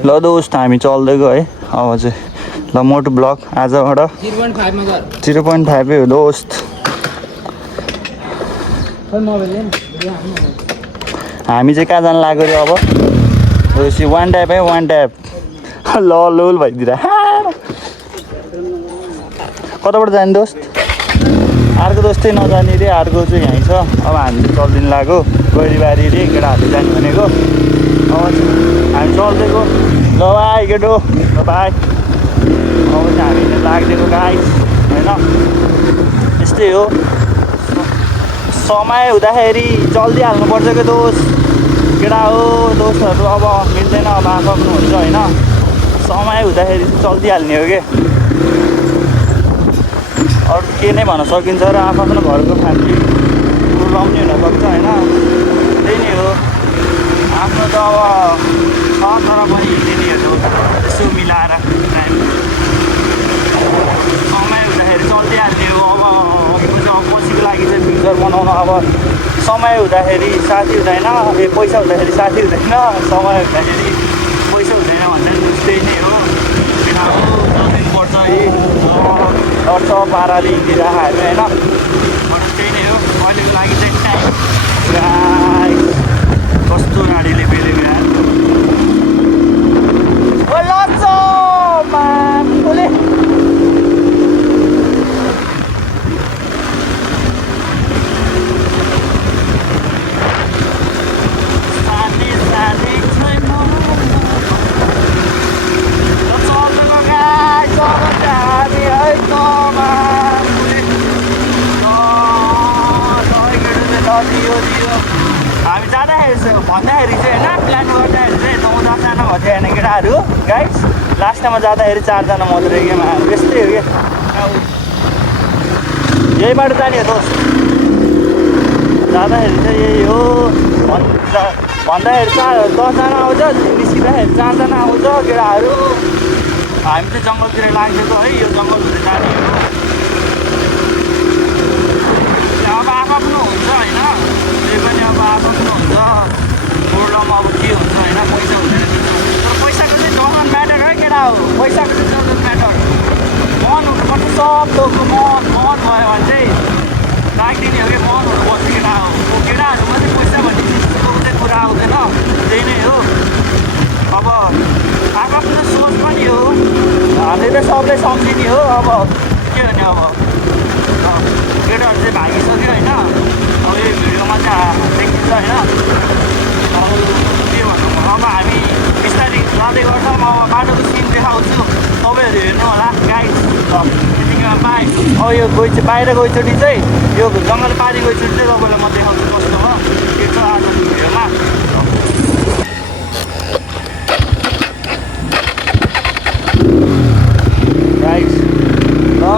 ल दोस्त हामी चल्दै गयो है अब चाहिँ ल मोटो ब्लग आजबाट 0.5 हो दोस्त हामी चाहिँ कहाँ जानु लाग्यो रे अब वान ट्याप है वान ट्याप ल लोल भइदिएर कताबाट जाने दोस्त अर्को दोस्तै नजाने रे अर्को चाहिँ यहीँ छ अब हामी चल्दिनु लाग्यो गैरीबारी रे केटाहरूले जाने भनेको अब हामी चल्दिएको ल भाइ केटो ल भाइ अब चाहिँ हामी लाग्दिएको गाइस होइन यस्तै हो समय हुँदाखेरि जल्दी हाल्नुपर्छ क्या दोस्त केटा हो दोस्तहरू अब मिल्दैन अब आफ्नो हुन्छ होइन समय हुँदाखेरि जल्दी हाल्ने हो कि अरू के नै भन्न सकिन्छ र आफ्नो घरको फ्यामिली लाउने हुनसक्छ होइन त्यही नै हो आफ्नो त अब छ तर पनि हिँड्नेहरू यसो मिलाएर टाइम समय हुँदाखेरि जल्दी हाल्ने हो अब पछिको लागि चाहिँ फ्युचर बनाउन अब समय हुँदाखेरि साथी हुँदैन पैसा हुँदाखेरि साथी हुँदैन समय हुँदाखेरि पैसा हुँदैन भन्दा त्यही नै हो पर्छ है लड्छ पाराले हिँडेर हामी होइन त्यही नै हो अहिलेको लागि चाहिँ टाइम कस्तो गाडीले बेलेको लड्छ माले हामी जाँदाखेरि भन्दाखेरि चाहिँ होइन प्लान गर्दाखेरि चाहिँ 9-10जना भएको थियो होइन केटाहरू गाइस लास्ट टाइममा जाँदाखेरि 4जना मात्रै गेम यस्तै हो क्या यही बाटो जाने हो दोस्त जाँदाखेरि चाहिँ यही हो भन्दाखेरि 10जना आउँछ निस्किँदाखेरि 4जना आउँछ केटाहरू हामी चाहिँ जङ्गलतिर लाग्दिएको है यो जङ्गलतिर जाने हो अब आफ्नो हुन्छ होइन त्यही पनि अब आफ्नो हुन्छ प्रोब्लम अब के हुन्छ होइन पैसा हुँदैन तर पैसाको चाहिँ डजन्ट म्याटर है केटा हो पैसाको चाहिँ डजन्ट म्याटर मन हुनुपर्छ सब थोकको मन भयो भने चाहिँ लाग्दिने हो कि मन हुनुपर्छ केटा हो केटाहरूमा चाहिँ पैसा भन्ने चिजको चाहिँ कुरा आउँदैन त्यही नै हो अब आफ्नो सोच पनि हो हामीले त सबले सम्झिने हो अब के भने अब केटाहरू चाहिँ भागिसक्यो होइन अब यो भिडियोमा चाहिँ देखिन्छ होइन अब के भन्नु अब हामी बिस्तारै जाँदै गर्छौँ अब बाटोको सिन देखाउँछु तपाईँहरू हेर्नु होला गाइड त्यतिखेर बाई अब यो बाहिर गइचोटि चाहिँ यो जङ्गल पारी गइचोटि चाहिँ तपाईँलाई म देखाउँछु कस्तो हो त्यो छ आज भिडियोमा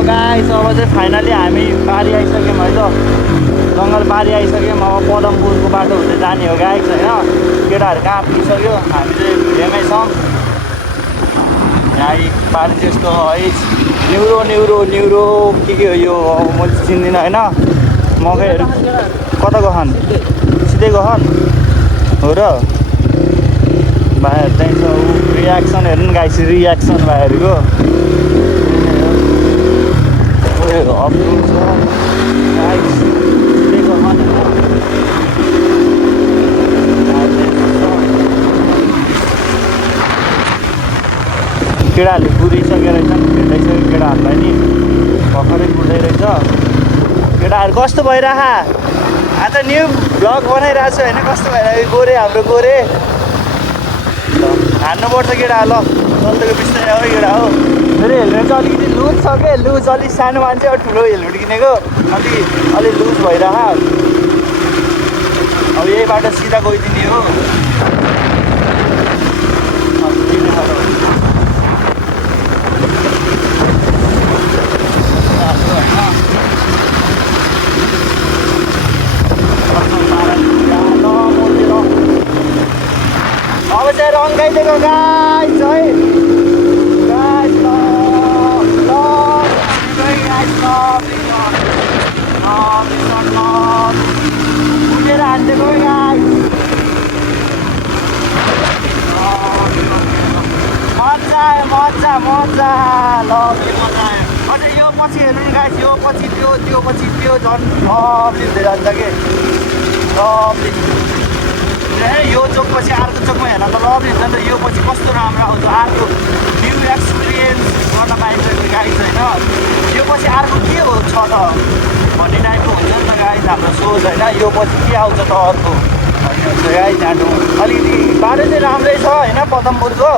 गाइस अब चाहिँ फाइनली हामी पारी आइसक्यौँ है त जङ्गल पारी आइसक्यौँ अब पदमपुरको बाटो हुँदै जाने हो गाइस होइन केटाहरू कहाँ पुगिसक्यो हामी चाहिँ भिडियोमै छौँ यहाँ पारी त्यस्तो है न्युरो के हो यो मैले चिन्दिनँ होइन मकैहरू कता गहन सिधै गहन हो र भाइहरू चाहिँ रियाक्सन हेर्नु नि गाइस रियाक्सन भाइहरूको अपलोड छ गाइस केटाहरूले पुरिसकेको रहेछन् भेट्दैसक्यो केटाहरूलाई नि भर्खरै कुर्दै रहेछ केटाहरू कस्तो भइरह आज न्यू भ्लग बनाइरहेको छु होइन कस्तो भइरहेको गोरे हाम्रो गोरे हान्नुपर्छ केटा ल चल्देको बिस्तारै हो केटा हो फेरि हेलमेट चाहिँ अलिकति लुज छ क्या लुज अलिक सानो मान्छे अब ठुलो हेलमेट किनेको अलिक लुज भइरह अब यही बाटो सिधा गइदिने हो अब चाहिँ रङ्गाइदिएको गाइस है गाइस उठेर हान्दिएको गाइस मजा मजा लभली मजा आयो अझै यो पछि हेर्नु गाइस यो पछि त्यो पछि त्यो झन् लभली हुँदै जान्छ कि लभली यो चोकपछि अर्को चोकमा हेर्न त लभली हुन्छ नि त यो पछि कस्तो राम्रो आउँछ अर्को भ्यू एक्सपिरियन्स गर्न पाइन्छ गाइस होइन यो पछि अर्को के हो छ त भन्ने टाइपको हुन्छ नि त गाइस हाम्रो सोच होइन यो पछि के आउँछ त अर्को भन्ने हुन्छ गाइस जानु अलिकति बाटो चाहिँ राम्रै छ होइन पदमपुरको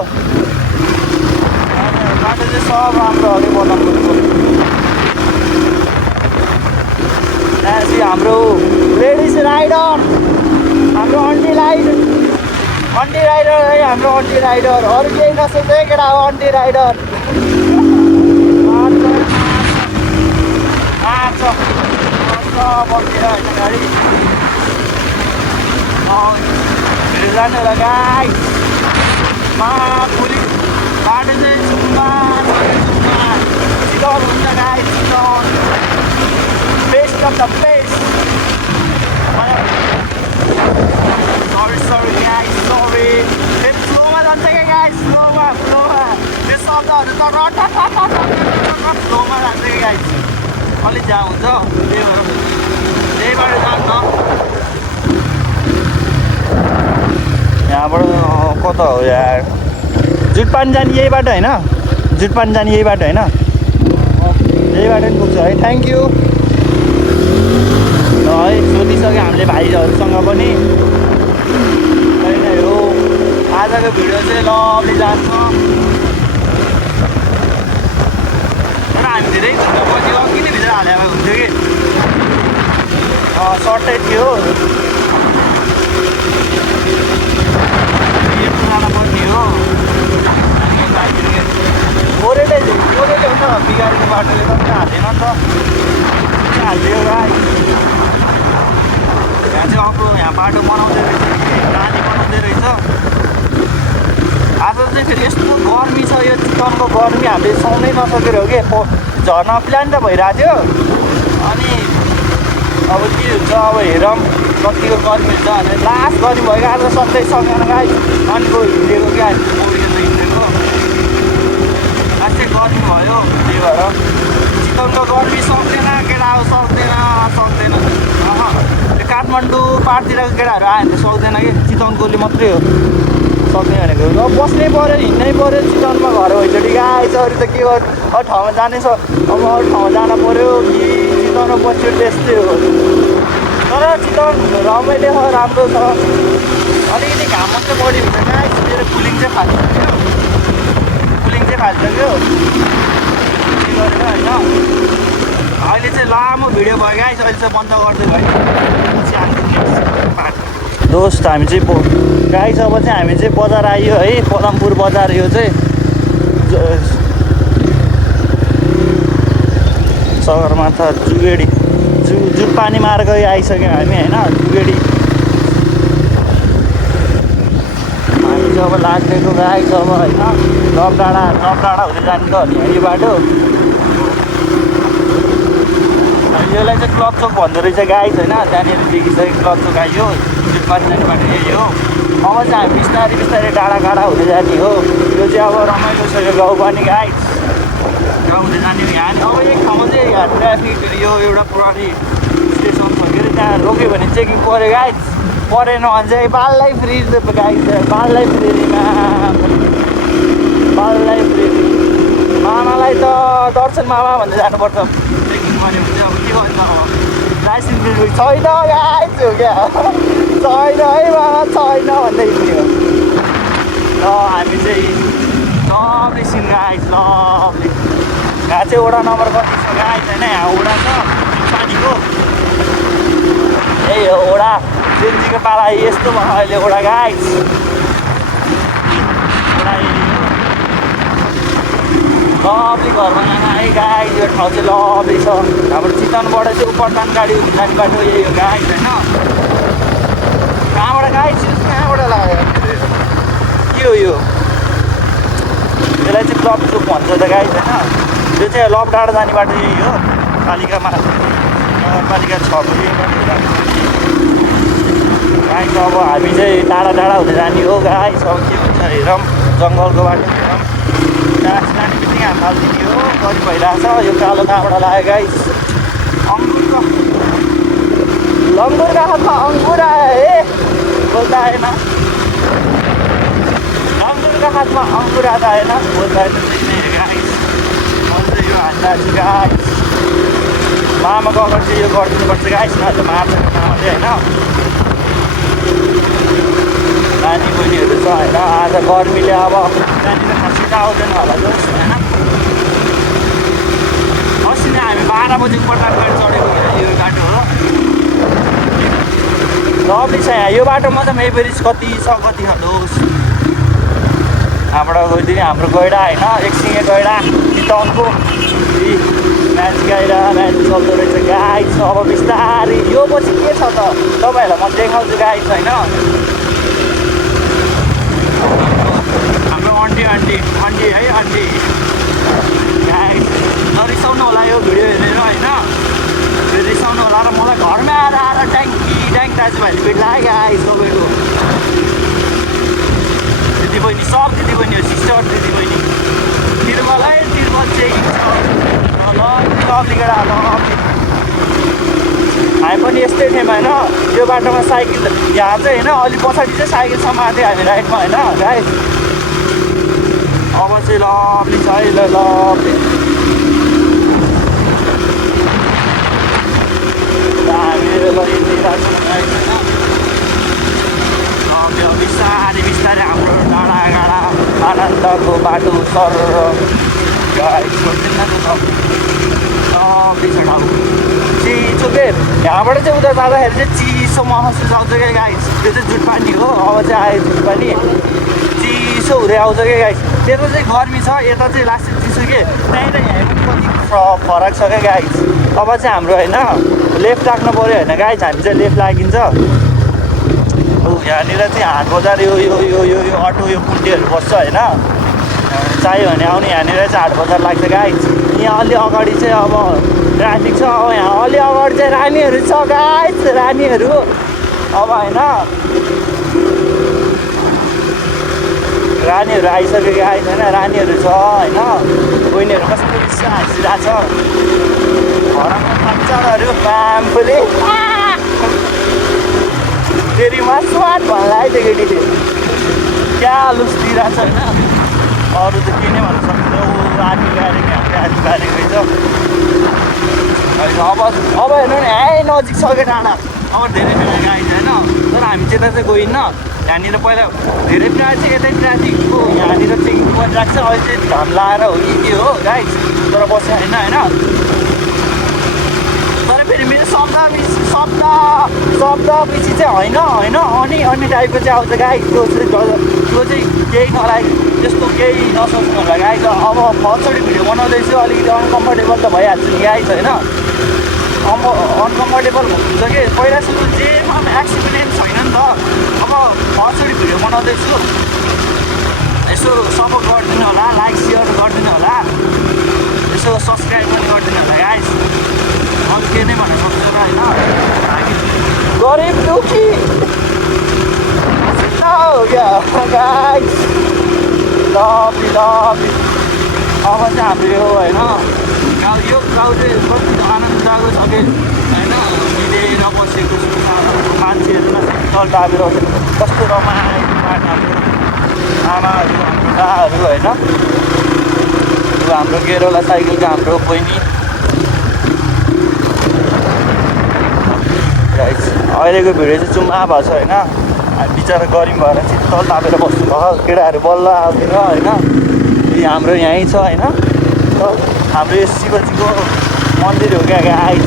बाटो चाहिँ सब राम्रो हो कि पदमपुरको त्यहाँपछि हाम्रो लेडिज राइडर हाम्रो अन्टी राइडर है हाम्रो अन्टी राइडर अरू केही नसोच्दै केटा हो अन्टी राइडर बसेर होइन गाडी जानु होला गाई पुलिस बाटो चाहिँ चिकन हुन्छ गाई chicken best of the best sorry गाई सरी स्लोमा जान्छ क्या गाई स्लोमा त्यो शब्दहरू त स्लोमा जान्छ क्या गाई अलिक जहाँ हुन्छ त्यहीबाट जान्छ यहाँबाट कता हो यार जुटपान जाने यही बाटो होइन जुटपान जाने यही बाटो होइन यही बाटो पनि पुग्छ है थ्याङ्क यू है सोधिसक्यो हामीले भाइहरूसँग पनि होइन हो आजको भिडियो चाहिँ लभली जान्छ तर हामी धेरै घुम्न पर्थ्यो किन भित्र हालेमा हुन्थ्यो कि सर्टै थियो जान पर्ने हो गोरेले हो नि त बिगारेको बाटोले त हाल्दैन नि त हालिदियो गाई यहाँ चाहिँ अब यहाँ बाटो बनाउँदै रहेछ नाली बनाउँदै रहेछ आज चाहिँ फेरि यस्तो गर्मी छ यो चिकनको गर्मी हामीले सुहाउनै नसकेर हो कि झर्न प्लान त भइरहेको थियो अनि अब के हुन्छ अब हेरौँ कतिको गर्मी हुन्छ भने लास्ट गर्मी भयो आज सधैँ सकेन गाई अनिको हिँडेको क्या हिँडेको लास्टै गर्मी भयो त्यही भएर चिकनको गर्मी सक्दैन केटा अब सक्दैन त्यो काठमाडौँ पाहाडतिरको केटाहरू आयो भने त सक्दैन कि चितवनकोले मात्रै हो सक्ने भनेको अब बस्नै पऱ्यो हिँड्नै पऱ्यो चितवनमा घर भइचोटि गाई छ अरू त के गर्नु अरू ठाउँमा जाने छ अब अरू ठाउँमा जान पऱ्यो कि चितवनमा बस्यो त्यस्तै हो तर चितवन रमाइलो छ राम्रो छ अलिकति घाम मात्रै बढी हुन्छ गाई मेरो कुलिङ चाहिँ फालिसक्यो के गरेर होइन अहिले चाहिँ लामो भिडियो भयो गाइस अहिले चाहिँ बन्द गर्दै भयो दोस्त हामी चाहिँ गाइस अब चाहिँ हामी चाहिँ बजार आइयो है पदमपुर बजार यो चाहिँ सगरमाथा जुगेडी जुटपानी मार्ग आइसक्यौँ हामी होइन जुगेडी हामी चाहिँ अब लाग्नेको गाइस अब होइन नप डाँडा हुँदै जाने त हरियाली बाटो यसलाई चाहिँ क्लब चोक भन्दो रहेछ गाइस होइन त्यहाँनिर देखिसक्यो क्लब चोक आइयो जुटपानी जाने बाटो यही हो अब चाहिँ हामी बिस्तारै डाँडा हुँदै जाने हो यो चाहिँ अब रमाइलो छ यो गाउँ पनि गाइस गाउँ हुँदै जाने हो यहाँ अब एक ठाउँमा चाहिँ यहाँ ट्राफिक यो एउटा पुरानो स्टेसन छ के अरे त्यहाँ रोक्यो भने चेकिङ पऱ्यो गाइस परेन भने चाहिँ बाललाई फ्री गाइस बाललाई फ्री मामालाई त दर्शन मामा भन्दै जानुपर्छ चेकिङ पऱ्यो भने चाहिँ अब के गर्नु अब लाइसेन्स छैन गाइस हो क्या छैन है मामा छैन भन्दै थियो र हामी चाहिँ लभली सिन गाइस लभली यहाँ चाहिँ वडा नम्बर कति छ गाइस होइन यहाँ वडा छ पानीको यही हो वडा जेन्जीको पाला यस्तो भयो अहिले वडा गाइस लभली घरमा जान है गाई यो ठाउँ चाहिँ लभली छ हाम्रो चितवनबाट चाहिँ उपरदान गाडी जाने बाटो यही हो गाई होइन कहाँबाट गाई कहाँबाट लाग्यो के हो यो यसलाई चाहिँ क्लब चोक भन्छ त गाई होइन यो चाहिँ लभ डाँडा जाने बाटो यही हो पालिकामा नगरपालिका 6 को यही बाटो गाई अब हामी चाहिँ टाढा हुँदै जाने हो गाई अब के हुन्छ हेरौँ जङ्गलको बाटो गाछ लाने बित्तिकै हामी हालिदिने हो गरी भइरहेछ यो कालो कहाँबाट लाग्यो गाइस लङ्गुरका हातमा अङ्गुर आयो हे बोल्दा आएन लङ्गुरका हातमा अङ्गुर आएको आएन बोल्दा आएन गाइस मैले यो हान्दा गाइस मामाको अगाडि चाहिँ यो गरिदिनुपर्छ गाइस न त मार्छ मामाले होइन नानी बहिनीहरू छ होइन आज गर्मीले अब त्यहाँनिर खासै त आउँदैन होला जोस् होइन अस्ति नै हामी 12 बजी पटक गएर चढेको यो बाटो हो लभली छ यहाँ यो बाटोमा त मे ब्रिज कति छ कति खालोस् यहाँबाट गइदिने हाम्रो गैडा होइन एकसिङे गैडा तलको म्याच गाइरा म्याच चल्दो रहेछ गाइस अब बिस्तारै यो पछि के छ त तपाईँहरूलाई म देखाउँछु गाइस होइन हाम्रो आन्टी है आन्टी गाइस नरिसाउनु होला यो भिडियो हेरेर होइन रिसाउनु होला र मलाई घरमा आएर ट्याङ्की दाजुभाइले भेट लाग्यो गाइस तपाईँको दिदीबहिनी सब दिदीबहिनी हो सिस्टर दिदीबहिनी तिरुमल है तिरुमल चाहिँ लभली केटा हामी पनि यस्तै थियौँ होइन यो बाटोमा साइकल यहाँ चाहिँ होइन अलिक पछाडि चाहिँ साइकल समाएको थियो हामी राइडमा होइन गाइस अब चाहिँ लभली छ है लभली हामीहरू लगिदिइरहेको छौँ गाइस होइन बिस्तारै हाम्रो डाँडा आनन्दको बाटो सर गाइस छोड्दैन त चिसो के यहाँबाट चाहिँ उता जाँदाखेरि चाहिँ चिसो महसुस आउँछ क्या गाइस त्यो चाहिँ जुटपानी हो अब चाहिँ आयो जुटपानी चिसो हुँदै आउँछ क्या गाइस त्यता चाहिँ गर्मी छ यता चाहिँ लास्ट चिसो के त्यहीँ र यहाँ पनि कति फरक छ क्या गाइस अब चाहिँ हाम्रो होइन लेफ्ट राख्नु पऱ्यो होइन गाइस हामी चाहिँ लेफ्ट लागिन्छ यहाँनिर चाहिँ हाट बजार यो अटो यो पुन्टेहरू बस्छ होइन चाहियो भने आउने यहाँनिर चाहिँ हाट बजार लाग्छ गाइस यहाँ अलि अगाडि चाहिँ अब ट्राफिक छ अब यहाँ अलि अगाडि चाहिँ रानीहरू छ गाइस रानीहरू अब होइन रानीहरू आइसक्यो गाइस होइन रानीहरू छ होइन बहिनीहरू कस्तो हाँसिरहेको छ घरमा खच्चरहरू पाम्फुले फेरिमा स्वाद भन्ला है त्यो केटी क्या लुस्दिरहेको छ होइन अरू त के नै भन्न सक्दैन रानी गाडेको रानी गाडेको रहेछ अब हेर्नु नि है नजिक छ क्या डाँडा अब धेरै बेला गाइन्छ होइन तर हामी त्यता चाहिँ गइन्न यहाँनिर पहिला धेरै प्रायः चाहिँ यतै ट्राफिकको यहाँनिर चेकिङ गरिरहेको छ अहिले चाहिँ घाम लाएर हो कि के हो गाइस तर बस्यो होइन तर फेरि मेरो शब्द पछि चाहिँ होइन अनि टाइपको चाहिँ आउँछ गाई त्यो चाहिँ केही नलागे त्यस्तो केही नसोच्नु होला गाई त अब फर्स्टचोटि भिडियो बनाउँदैछु अलिकति अनकम्फर्टेबल त भइहाल्छ नि गाई होइन अनकम्फर्टेबल हुन्छ कि पहिला सुरु जेमा एक्सपिरियन्स छैन नि त अब फर्स्टचोटि भिडियो बनाउँदैछु यसो सपोर्ट गरिदिनु होला लाइक सेयर गरिदिनु होला यसो सब्सक्राइब पनि गरिदिनु होला गाइस अरू के नै भन्न सक्छु र होइन गरिब दुखी गाइस लभली अब चाहिँ हाम्रो यो होइन यो गाउँ चाहिँ कति आनन्दको छ कि होइन मिलेर बसेको छु मान्छेहरूलाई तल दाबेर कस्तो रमाइलो बाटोहरू आमाहरू हाम्रो दाहरू होइन हाम्रो गेरोला साइकलको हाम्रो बहिनी अहिलेको भिडियो चाहिँ चुम्मा भएको छ होइन बिचरा गरिब भएर चित्तल तापेर बस्नु भयो केटाहरू बल्ल आउँदैन होइन हाम्रो यहीँ छ होइन हाम्रो यो शिवजीको मन्दिर हो क्या गाइस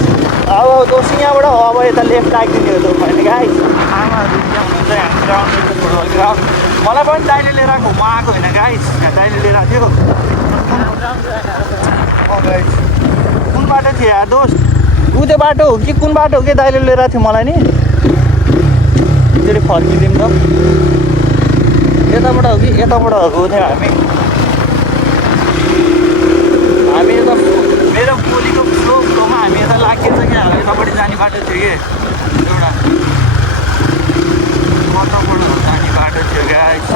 अब दोषी यहाँबाट हो अब यता लेफ्ट लागिदिने हो होइन गाइस आमाहरू त्यहाँ हुन्छ हाम्रो ग्राउन्ड फुटबल ग्राउन्ड मलाई पनि दाइले लिएर घुम्नु आएको होइन गाइस दाइले लिएर आएको थियो गाइस कुन बाटो थियो यार दोस्त ऊ त्यो बाटो हो कि कुन बाटो हो कि दाइले लिएर आएको थियो मलाई नि त्यसरी फर्किदिउँ त यताबाट हो कि यताबाट गएको थियो हामी यता मेरो गोलीको फ्लोमा हामी यता लागिन्छ क्या यतापट्टि जाने बाटो थियो कि एउटा कताबाट जाने बाटो थियो गाइस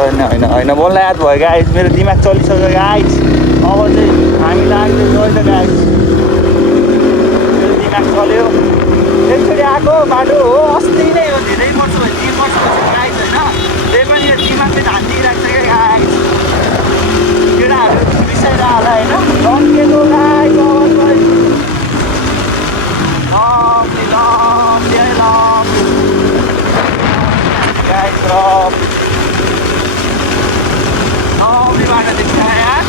होइन बोल्न याद भयो गाइस, मेरो दिमाग चलिसक्यो गाइस। अब चाहिँ हामी लाग्दै गयो त गाइस, मेरो दिमाग चल्यो। एकचोटि आएको बाटो हो, अस्ति नै हो, धेरै वर्ष भयो, 3 वर्ष भइसक्यो गाइस होइन। त्यही पनि यो दिमागले ध्यान दिइरहेको छ क्या गाइस, केटाहरू बिर्साइरह होला होइन। लम्केको गाइस आवाज भयो, गाइस lovely बाटो देख्छ यार,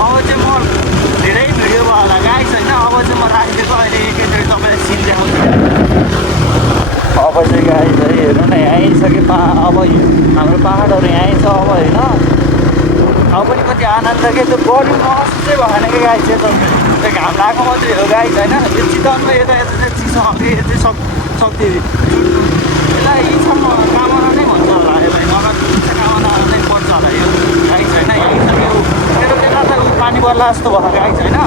अब चाहिँ म धेरै भिडियो भयो होला गाइस होइन। अब चाहिँ म राखिदिएको, अहिले एकैचोटि तपाईँलाई सिन देखाउँछु। अब चाहिँ गाइस है हेर्नु न, यहाँ आइसक्यो अब हाम्रो पाहाडहरू यहीँ छ अब होइन। अब पनि कति आनन्द के त्यो बडी महसुस चाहिँ भएन क्या गाइस, त्यो घाम लगाएको मात्रै हो गाइस होइन। यो चितवनमा यता चाहिँ चिसो यति शक्ति यसलाई इच्छामा कामना नै भन्छ होला, यसलाई नगद कामना नै पर्छ होला यो गाइस होइन। यहीँ छ यो मेरो बेला त पानी पर्ला जस्तो भयो गाइस होइन।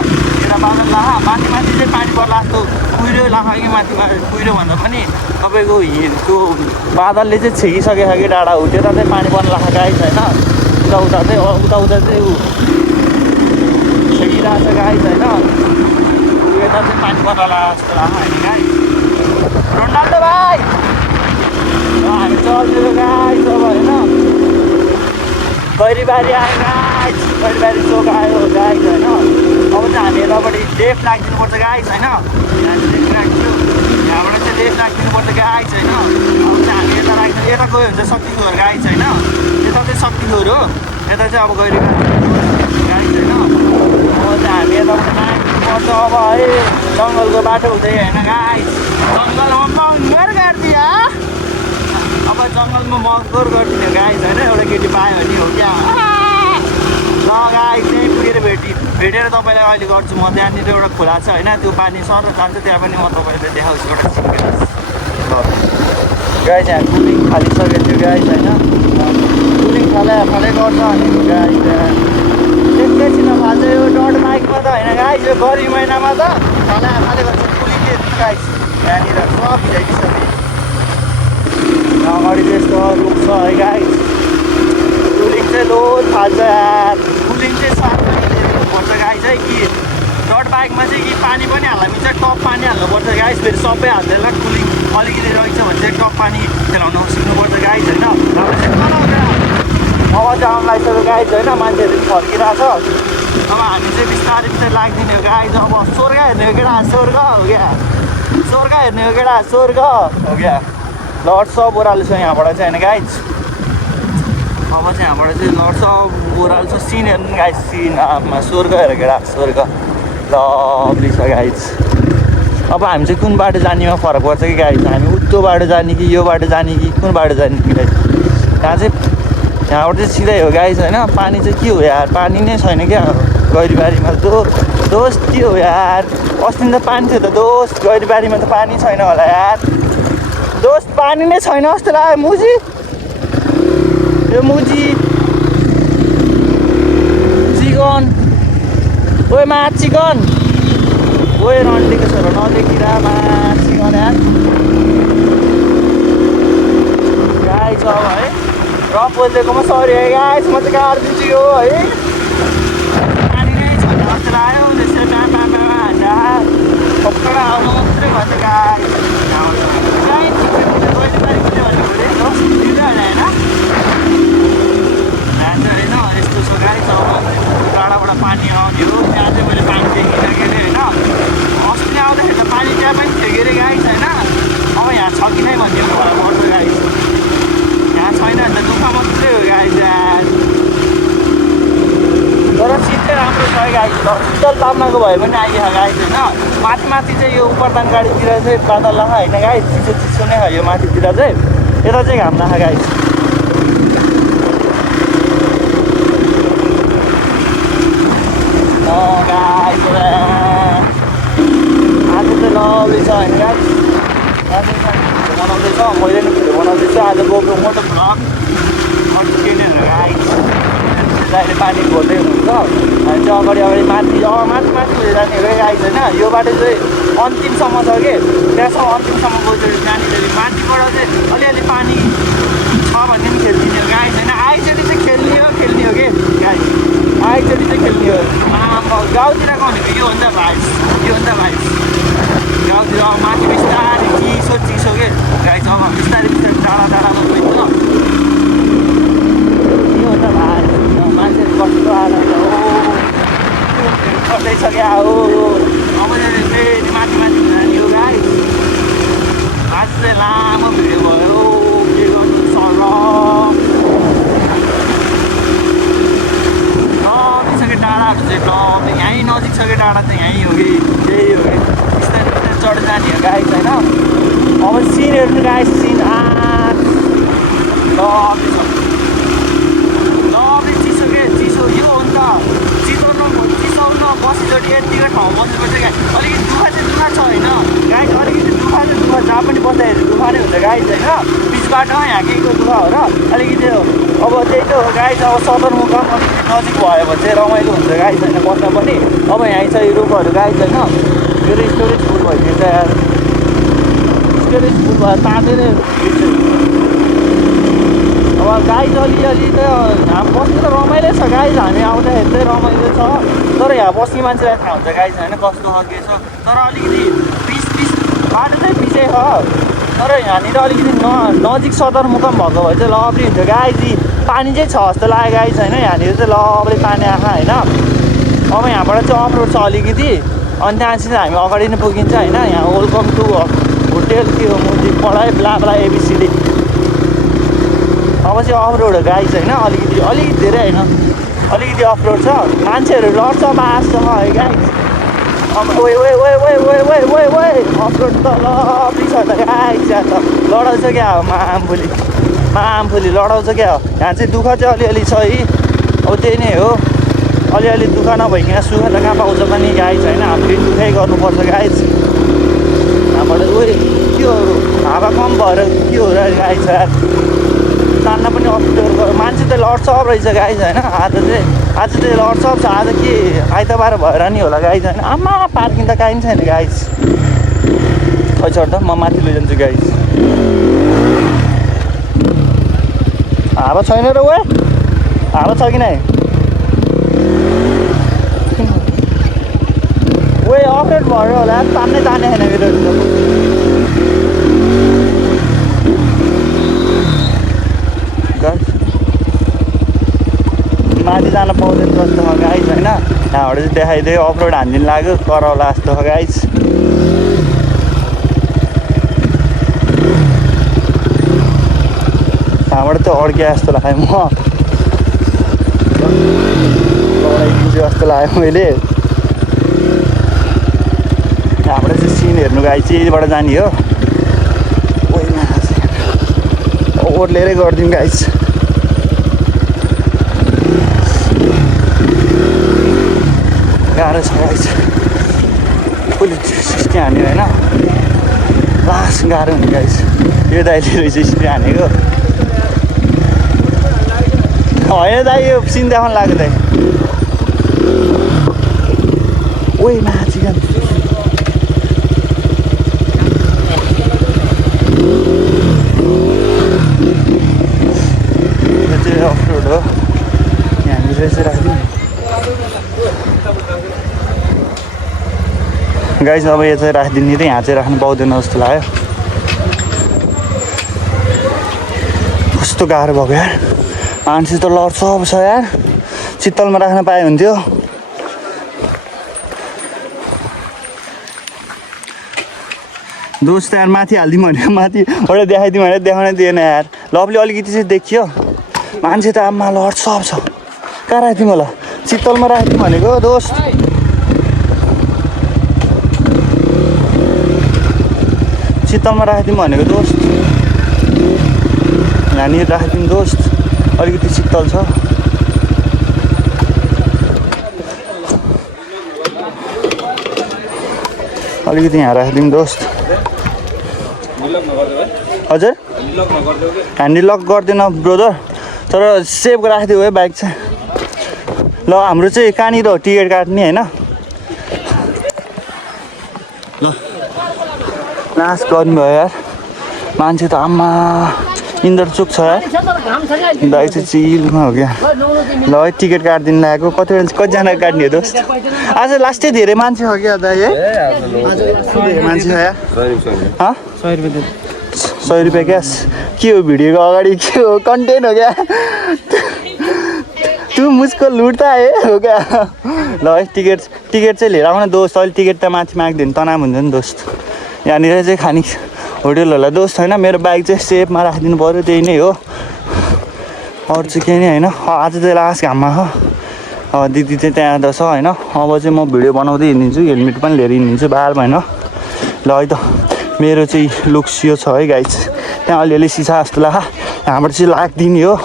यता बादल लाहा माथि चाहिँ पानी पर्ला जस्तो कुहिरो लाहा कि माथि कुहिरो भन्दा पनि तपाईँको त्यो बादलले चाहिँ छेकिसकेको छ कि डाँडा हो, त्यता चाहिँ पानी पर्न लाग्छ गाइस होइन। उता चाहिँ छेकिरहेको छ गाइस होइन। यता चाहिँ पानी पर्न लाग्छ जस्तो लाग्छ होइन गाइस। रोनाल्डो भाइ हामी चल्दियो गाइस अब होइन। गैरीबारी आयो गाइस, गैरीबारी चोक आयो गाइस होइन। अब चाहिँ हामी यतापट्टि लेफ्ट लाग्दिनुपर्छ गाइस होइन। यहाँ लेफ्ट राख्छु, यहाँबाट चाहिँ लेफ्ट राखिदिनुपर्छ गाइस होइन। अब चाहिँ हामी यता राख्छ, यता गयो भने चाहिँ शक्तिखोर गाइस होइन। यता चाहिँ शक्तिखोर हो, यता चाहिँ अब गैरीबारी गाइस होइन। अब चाहिँ हामी यताबाट लाग्नुपर्छ अब है, जङ्गलको बाटो हुँदै होइन गाइस। जङ्गलमा मगर गरिदियो, अब जङ्गलमा मगर गरिदियो गाइस होइन। एउटा केटी पायो भने हो क्या। ल गाइस त्यहीँ पुगेर भेटेर तपाईँलाई अहिले गर्छु म। त्यहाँनिर एउटा खोला छ होइन, त्यो पानी सर जान्छ, त्यहाँ पनि म तपाईँलाई देखाउँछु एउटा सिक्रेट। ल गाइस यहाँ कुलिङ थालिसकेको थियो गाइस होइन। कुलिङ फाले गर्छ भनेको गाइस। एकैछिन फाल्छ यो डट बाइकमा त होइन गाइस, यो गर्मी महिनामा त फाले गर्छ कुलिङले गाइस। यहाँनिर सब भिजाइदिइसक्यो, अगाडि त्यस्तो रुख छ है गाइस। कुलिङ चाहिँ लोड फाल्छ यार, कुलिङ चाहिँ साह्रै हेर्नुपर्छ गाइस है। कि डट बाइकमा चाहिँ कि पानी पनि हाल्दा मिल्छ, टप पानी हाल्नुपर्छ गाइस। फेरि सबै हाल्दैन, कुलिङ अलिकति रहेछ भने चाहिँ टप पानी खेलाउन सिक्नुपर्छ गाइस होइन। अब चाहिँ आउनु लागिसक्यो गाइस होइन, मान्छेहरू पनि फर्किरहेको छ। अब हामी चाहिँ बिस्तारै लाग्दिने हो गाइस। अब स्वर्ग हेर्ने हो केटा, स्वर्ग हो क्या, स्वर्ग हेर्ने हो केटा, स्वर्ग हो क्या। लड्छ ओह्रालो छ यहाँबाट चाहिँ होइन गाइस। अब चाहिँ यहाँबाट चाहिँ लड्छ ओह्रालो छ, सिन हेर्नु गाइस, सिन स्वर्ग हेर केटा, स्वर्ग लभली छ गाइस। अब हामी चाहिँ कुन बाटो जानेमा फरक पर्छ कि गाइस, हामी उत्तो बाटो जाने कि यो बाटो जाने कि कुन बाटो जाने कि गाइस। यहाँबाट चाहिँ सिधै हो गाइस होइन। पानी चाहिँ के हो यार, पानी नै छैन क्या गैरीबारीमा। दोस्त के हो यार, अस्ति त पानी थियो त दोस्त, गैरीबारीमा त पानी छैन होला यार दोस्त, पानी नै छैन जस्तो लाग्यो। मुजी यो मुजी चिकन ओए मा चिकन ओए रन्डीको छोरो नदेखिरा मा चिकन यार गाइस। अब है र बोलिदिएकोमा सरी है गाइस, म चाहिँ गाडिदिन्छु यो है। पानी नै छैन जस्तो लाग्यो, त्यसरी पक्का आउनु मात्रै भन्छ गाइस। यस्तो छ गाइस। अब टाढाबाट पानी आउने हो, त्यहाँ चाहिँ मैले पानी देखिसकेँ अरे होइन। अस्ति आउँदाखेरि त पानी त्यहाँ पनि थियो अरे गाइस होइन। अब यहाँ छ कि नै भन्ने मलाई पर्छ गाइस, यहाँ छैन भने त दुःख मात्रै हो गाइस यार। तर सिट चाहिँ राम्रो छ है गाइस, शीतल तामाको भए पनि आइहाल्यो गाइस होइन। माथि चाहिँ यो उपरदान गाडीतिर चाहिँ बादल लाखा होइन गाइस, चिसो नै हो यो माथितिर चाहिँ, यता चाहिँ घाम लाखा गाइस। गाइस आज चाहिँ लभली छ होइन गाइस। आज बनाउँदैछ, मैले नि भिडियो बनाउँदैछु आज गोप्रो मोटो भ्लग किनेर गाइस। अहिले पानी घोल्दै हुनुहुन्छ, हामी चाहिँ अगाडि माथि हुँदै जाने हो गाइस होइन। यो बाटो चाहिँ अन्तिमसम्म छ कि त्यहाँसम्म अन्तिमसम्म गइसक्यो त्यहाँनिर माथिबाट चाहिँ अलिअलि पानी छ भने पनि खेलिदिने हो गाइस होइन आइचोटि चाहिँ खेल्ने हो कि गाइस आइचोटि चाहिँ खेल्ने हो गाउँतिरको भनेको यो हो नि त भाइस गाउँतिर अब माथि बिस्तारै चिसो के गाइस अब बिस्तारै टाढामा गइन्छ यो हो त भाइ मान्छेहरू कस्तो आएर गर्दैछ क्या हो अब फेरि माथि जाने हो गाइस आज चाहिँ लामो भिडियो भयो के गर्नु सर नजिक डाँडाहरू चाहिँ यहीँ नजिक छ कि डाँडा चाहिँ यहीँ हो कि त्यही हो कि बिस्तारै चढ जाने हो गाइस होइन अब सिन हेर्नु गाइस सिन चिसो यो हो नि त चिसाउन बसीचोटि यतिको ठाउँ बस्नुपर्छ क्या अलिकति दुःख छ होइन गाइस अलिकति दुःख जहाँ पनि बस्दाखेरि दुःख नै हुन्छ गाइस होइन बिचबाट यहाँकैको दुःख हो र अलिकति अब त्यही त हो गाइस अब सदरमुकाम नजिक भयो भने चाहिँ रमाइलो हुन्छ गाइस होइन बस्न पनि अब यहाँ छ यो रुखहरू गाइस होइन यो स्टोरेज फुल भइदिन्छ यार स्टोरेज फुल भयो तातेर अब गाइस अलिअलि त यहाँ बस्नु त रमाइलो छ गाइस हामी आउँदाखेरि चाहिँ रमाइलो छ तर यहाँ बस्ने मान्छेलाई थाहा हुन्छ गाइस होइन कस्तो खालके छ तर अलिकति बाटो चाहिँ पिछे छ तर यहाँनिर अलिकति नजिक सदरमुकाम भएको भए चाहिँ लभली हुन्छ गाइस पानी चाहिँ छ जस्तो लाग्यो गाइस होइन यहाँनिर चाहिँ लभली पानी आँखा होइन अब यहाँबाट चाहिँ अफरोड छ अलिकति अनि त्यहाँपछि चाहिँ हामी अगाडि नै पुगिन्छ होइन यहाँ वेलकम टु होटेल के हो मुजी पढाइ ब्ला एबिसिडी अब चाहिँ अफरोड हो गाइस होइन अलिकति धेरै होइन अलिकति अफरोड छ मान्छेहरू लड्छ बास छ है गाइस अब अफरोड त लब्ली छ त गाइस यहाँ त लडाउँछ क्या हो मामफुली लडाउँछ क्या हो यहाँ चाहिँ दुःख चाहिँ अलिअलि छ है अब त्यही नै हो अलिअलि दुःख नभइकन सुख त कहाँ पाउँछ पनि गाइस होइन हामीले दुःखै गर्नुपर्छ गाइस यहाँबाट के हो हावा कम भएर के हो र गाइस तान्न पनि अप्ठ्यारो मान्छे त लड्सअप रहेछ गाइस होइन आज चाहिँ लड्सअप छ आज के आइतबार भएर नि होला गाइस होइन आमा पार्किङ त काहीँ छैन गाइस खै चढ त म माथि लैजान्छु गाइस हावा छैन र हावा छ कि नै अपरेट भयो होला तान्नै ताने छैन मेरो माथि जान पाउँदैन जस्तो हो गाइस होइन यहाँबाट चाहिँ देखाइदियो अफरोड हान्दिनु लाग्यो कराउला जस्तो हो गाइस यहाँबाट चाहिँ अड्किया जस्तो लाग्यो म लडाइदिन्छु जस्तो लाग्यो मैले यहाँबाट चाहिँ सिन हेर्नु गाइस यहीबाट जाने हो ओर्लेरै गरिदिउँ गाइस गाह्रो छ गाइस कसले सिस्टी हान्यो होइन लास्ट गाह्रो हुने गाइस यो दाइले रहेछ सिस्टी हानेको होइन दाइ यो सिन देखाउनु लाग्यो दाइ ओइ नाचिकन यो चाहिँ अफरोड हो यहाँनिर चाहिँ राखिदिउँ गाइस अब यो चाहिँ राखिदिने थिएँ यहाँ चाहिँ राख्नु पाउँदैन जस्तो लाग्यो कस्तो गाह्रो भएको यार मान्छे त लड्छ अब छ यार शीतलमा राख्न पाए हुन्थ्यो दोस्त यार माथि हालिदिउँ भनेको माथिबाट देखाइदिउँ भनेर देखाउनै दिएन यार लभली अलिकति चाहिँ देखियो मान्छे त आमा लड्छ छ कहाँ राखिदिउँ होला शीतलमा राखिदिउँ भनेको दोस्त शीतलमा राखिदिउँ भनेको दोस्त यहाँनिर राखिदिउँ दोस्त अलिकति शीतल छ अलिकति यहाँ राखिदिउँ दोस्त हजुर ह्यान्डल लक गर्दैन ब्रोदर तर सेभ राखिदियो है बाइक चाहिँ ल हाम्रो चाहिँ कहाँनिर हो टिकट काट्ने होइन ल लास्ट गर्नुभयो यार मान्छे त आम्मा इन्द्रचोक छ यार दाइ चाहिँ चिलमा हो क्या ल है टिकट काटिदिनु लागेको कतिजना काट्ने हो दोस्त आज लास्टै धेरै मान्छे हो क्या दाइ है आज लास्टै धेरै मान्छे छ यार 100 रुपियाँ क्यास के हो भिडियोको अगाडि के हो कन्टेन्ट हो क्या तँ मुझको लुट्दा है हो क्या ल है टिकट चाहिँ लिएर आउन दोस्त अहिले टिकट त माथि माग्दैन तनाव हुन्छ नि दोस्त यहाँनिर चाहिँ खाने होटेलहरूलाई दोस्त होइन मेरो बाइक चाहिँ सेफमा राखिदिनु पऱ्यो त्यही नै हो अरू चाहिँ केही नै होइन आज चाहिँ लास्ट घाममा हो दिदी चाहिँ त्यहाँ त छ होइन अब चाहिँ म भिडियो बनाउँदै हिँडिदिन्छु हेलमेट पनि लिएर हिँडिदिन्छु बालमा होइन ल है त मेरो चाहिँ लुक्स यो छ है गाइस त्यहाँ अलिअलि सिसा जस्तो लाग्यो यहाँबाट चाहिँ लाग्दिने हो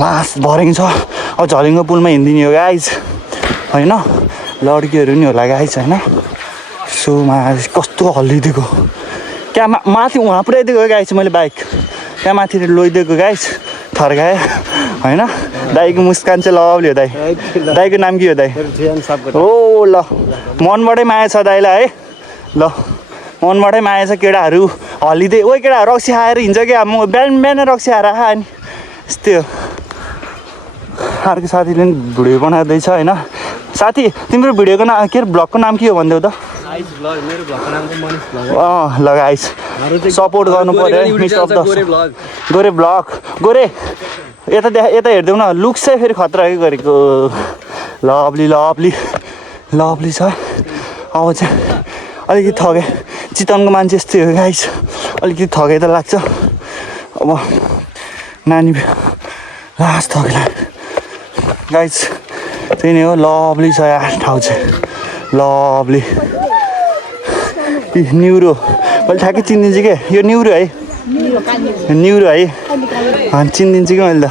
लास्ट भरेङ छ अब झलिङ्गो पुलमा हिँडिदिने हो गाइस होइन लड्कीहरू नि होला गाइस होइन सोमा कस्तो हल्लिदिएको त्यहाँ माथि उहाँ पुऱ्याइदिएको गाइस मैले बाइक त्यहाँ माथि लैदिएको गाइस थर्काएँ होइन दाइको मुस्कान चाहिँ लभली हो दाइ दाइको नाम के हो दाइ हो ल मनबाटै माया छ दाइलाई है ल मनबाटै माया छ केटाहरू हल्लिँदै ओ केटाहरू रक्सी खाएर हिँड्छ क्या म बिहान रक्सी खाएर आएँ अनि यस्तै हो अर्को साथीले पनि भिडियो बनाउँदैछ होइन साथी तिम्रो भिडियोको नाम के अरे ब्लगको नाम के हो भनिदेऊ त ल गाइस सपोर्ट गर्नु पर्यो गोरे ब्लग गोरे यता हेरिदेऊ न लुक्स चाहिँ फेरि खतरा है गरेको लभली छ अब चाहिँ अलिकति थके चितवनको मान्छे यस्तै हो गाइस अलिकति थके त लाग्छ अब नानी लास्ट थकेला गाइस त्यही नै हो लभली छ यार ठाउँ चाहिँ लभली न्युरो मैले ठ्याक्कै चिनिदिन्छु के यो न्युरो है चिनिदिन्छु कि मैले त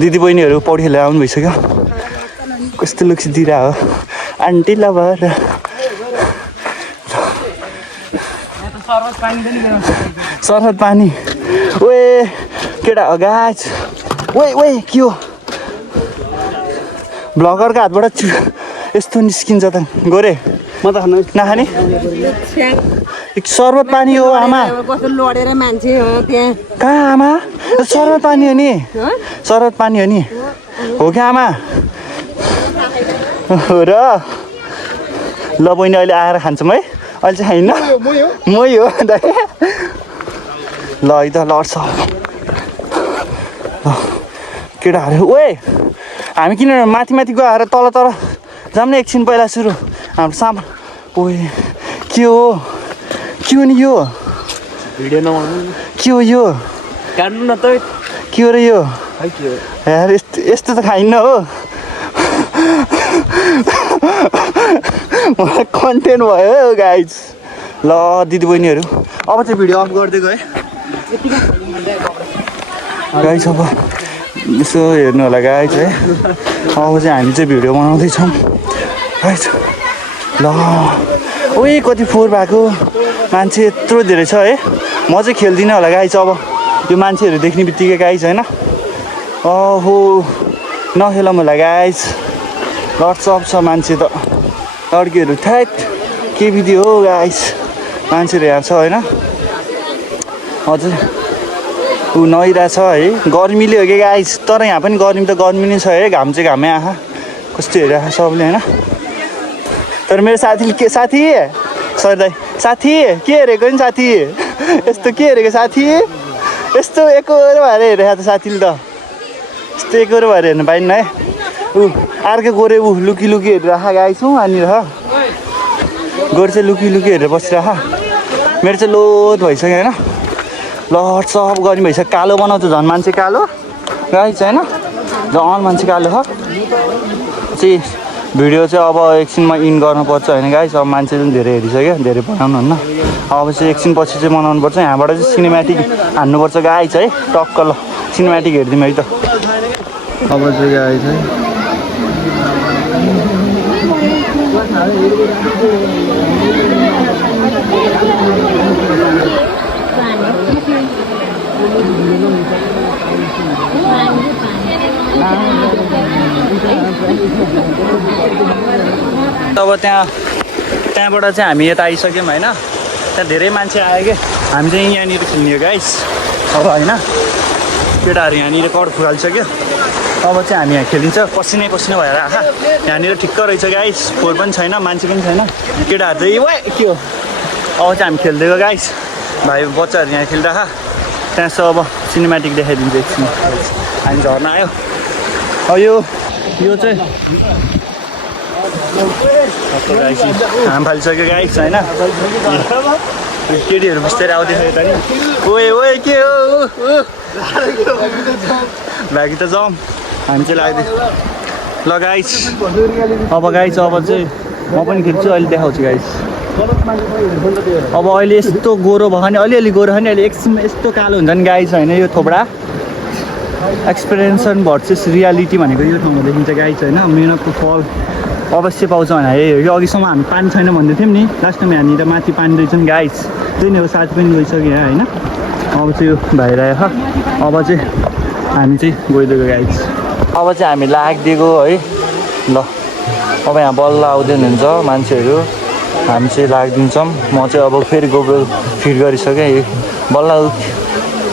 दिदी बहिनीहरू पौडी खेलेर आउनु भइसक्यो कस्तो लुक्स दिइरहेको आन्टी लभर सरबत पानी ओए केटा हो गाइस ओए के हो ब्लगरको हातबाट यस्तो निस्किन्छ त गोरे म त नखाने सरबत पानी हो आमा कस्तो लडेर मान्छे हो त्यहाँ कहाँ आमा सरबत पानी हो नि सरबत पानी हो नि हो क्या आमा हो र ल बहिनी अहिले आएर खान्छौँ है अहिले चाहिँ खाइन्न मै हो दाइ ल है त लड्छ केटाहरू ओए हामी किन माथि गएर तल जाऊँ न एकछिन पहिला सुरु हाम्रो सामान ओए के हो नि यो भिडियो नबनाउनु के हो यो काट्नु न त के हो र यो यार यस्तो त खाइन्न हो मलाई कन्टेन्ट भयो गाइज ल दिदी बहिनीहरू अब चाहिँ भिडियो अफ गरिदिएको है गाइज अब यसो हेर्नु होला गाइज है अब चाहिँ हामी चाहिँ भिडियो बनाउँदैछौँ गाइज ल ओइ कति फोहोर भएको मान्छे यत्रो धेरै छ है म चाहिँ खेल्दिनँ होला गाइज अब यो मान्छेहरू देख्ने बित्तिकै गाइज होइन ओहो नखेलौँ होला गाइज लड्सप छ मान्छे त लड्कीहरू थ्याट के विधि हो गाइज मान्छेहरू यहाँ छ होइन अझै ऊ नहिरहेछ है गर्मीले हो कि गाइज तर यहाँ पनि गर्मी त गर्मी नै छ है घाम चाहिँ घामै आँखा कस्तो हेरिरहेको सबले होइन तर मेरो साथीले के साथी सर दाइ साथी के हेरेको नि साथी यस्तो के हेरेको साथी यस्तो एकहोरो भएर हेरेको त साथीले त यस्तो एकहोरो भएर हेर्नु पाइन्न है ऊ अर्को गोरे ऊ लुकी हेरिरहेको गाई छौँ यहाँनिर गोरे चाहिँ लुकी हेरेर बसिरहेको मेरो चाहिँ लोड भइसक्यो होइन लड सब गर्ने भइसक्यो कालो बनाउँछ झन् मान्छे कालो गाई चाहिँ होइन झन् मान्छे कालो हो चाहिँ भिडियो चाहिँ अब एकछिनमा इन गर्नुपर्छ होइन गाइस अब मान्छे पनि धेरै हेरिसक्यो धेरै बनाउनु हुन्न अब चाहिँ एकछिन पछि चाहिँ बनाउनुपर्छ यहाँबाट चाहिँ सिनेमेटिक हान्नुपर्छ गाइस है टक्क ल सिनेमेटिक हेरिदिउँ है त अब चाहिँ गाइस है अब त्यहाँ त्यहाँबाट चाहिँ हामी यता आइसक्यौँ होइन। त्यहाँ धेरै मान्छे आयो कि हामी चाहिँ यहाँनिर खेल्ने हो गाइस अब होइन। केटाहरू यहाँनिर कर फुकालिसक्यो। अब चाहिँ हामी यहाँ खेलिन्छ। पसिनै पसिना भएर आँखा यहाँनिर ठिक्क रहेछ गाइस। फोहोर पनि छैन, मान्छे पनि छैन। केटाहरू चाहिँ वे के हो। अब चाहिँ हामी खेल्दैको गाइस। भाइ बच्चाहरू यहाँ खेलिरहेको। त्यहाँ चाहिँ अब सिनेमेटिक देखाइदिन्छ एकछिन। हामी झर्ना आयो। अब यो चाहिँ हाम फालिसक्यो गाइस होइन। केटीहरू बिस्तारै आउँदैछ यता नि। ओए ओए के हो भागी त जाउँ हामी चाहिँ लाग्दै ल गाइस। अब गाइस अब चाहिँ म पनि खेल्छु। अहिले देखाउँछु गाइस। अब अहिले यस्तो गोरो भयो भने अलिअलि गोरो भयो भने अहिले एकछिनमा यस्तो कालो हुन्छ नि गाइस होइन। यो थोपडा एक्सपिरियन्सन भर्सेस रियालिटी भनेको यो ठाउँमा देखिन्छ गाइस होइन। मेहनतको फल अवश्य पाउँछ भने यो अघिसम्म हामी पानी छैन भन्दै थियौँ नि। लास्ट टाइम यहाँनिर माथि पानी रहेछ नि गाइस। त्यही नै हो साथी पनि गइसक्यो यहाँ होइन। अब चाहिँ यो भाइर आयो। अब चाहिँ हामी चाहिँ गइदिएको गाइस। अब चाहिँ हामी लाग्दिएको है ल। अब यहाँ बल्ल आउँदै हुनुहुन्छ मान्छेहरू। हामी चाहिँ लाग्दिन्छौँ। म चाहिँ अब फेरि गोब्रो फिट गरिसकेँ बल्ल।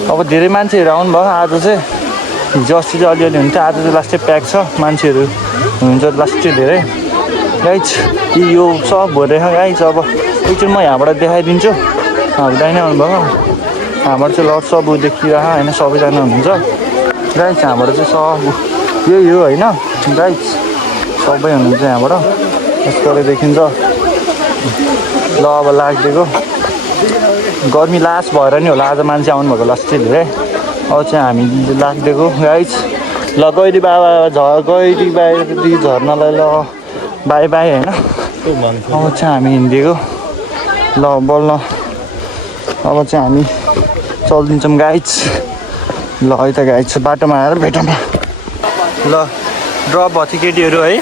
अब धेरै मान्छेहरू आउनु भयो आज चाहिँ। हिजो अस्ति चाहिँ अलिअलि हुन्थ्यो, आज चाहिँ लास्टै प्याक छ मान्छेहरू हुनुहुन्छ लास्टै धेरै गाइस। यो सब भइरहेको गाइस। अब एकचोटि म यहाँबाट देखाइदिन्छु। दाहिने आउनुभयो हाम्रो चाहिँ लड सब देखिरहेको होइन। सबैजना हुनुहुन्छ गाइस। हाम्रो चाहिँ सब यही हो होइन गाइस। सबै हुनुहुन्छ यहाँबाट यस्तोले देखिन्छ ल। अब लाग्दिएको गर्मी लास्ट भएर नि होला आज मान्छे आउनुभएको लास्टै धेरै। अब चाहिँ हामी लाग्दिएको गाइस ल। गैरी बाबा गैरी बारी झर्नलाई ल बाई बाई होइन। अब चाहिँ हामी हिँडिदिएको ल बल्ल। अब चाहिँ हामी चलिदिन्छौँ गाइस ल। है त गाइस बाटोमा आएर भेटौँ ल। ड्रप भयो थियो केटीहरू है।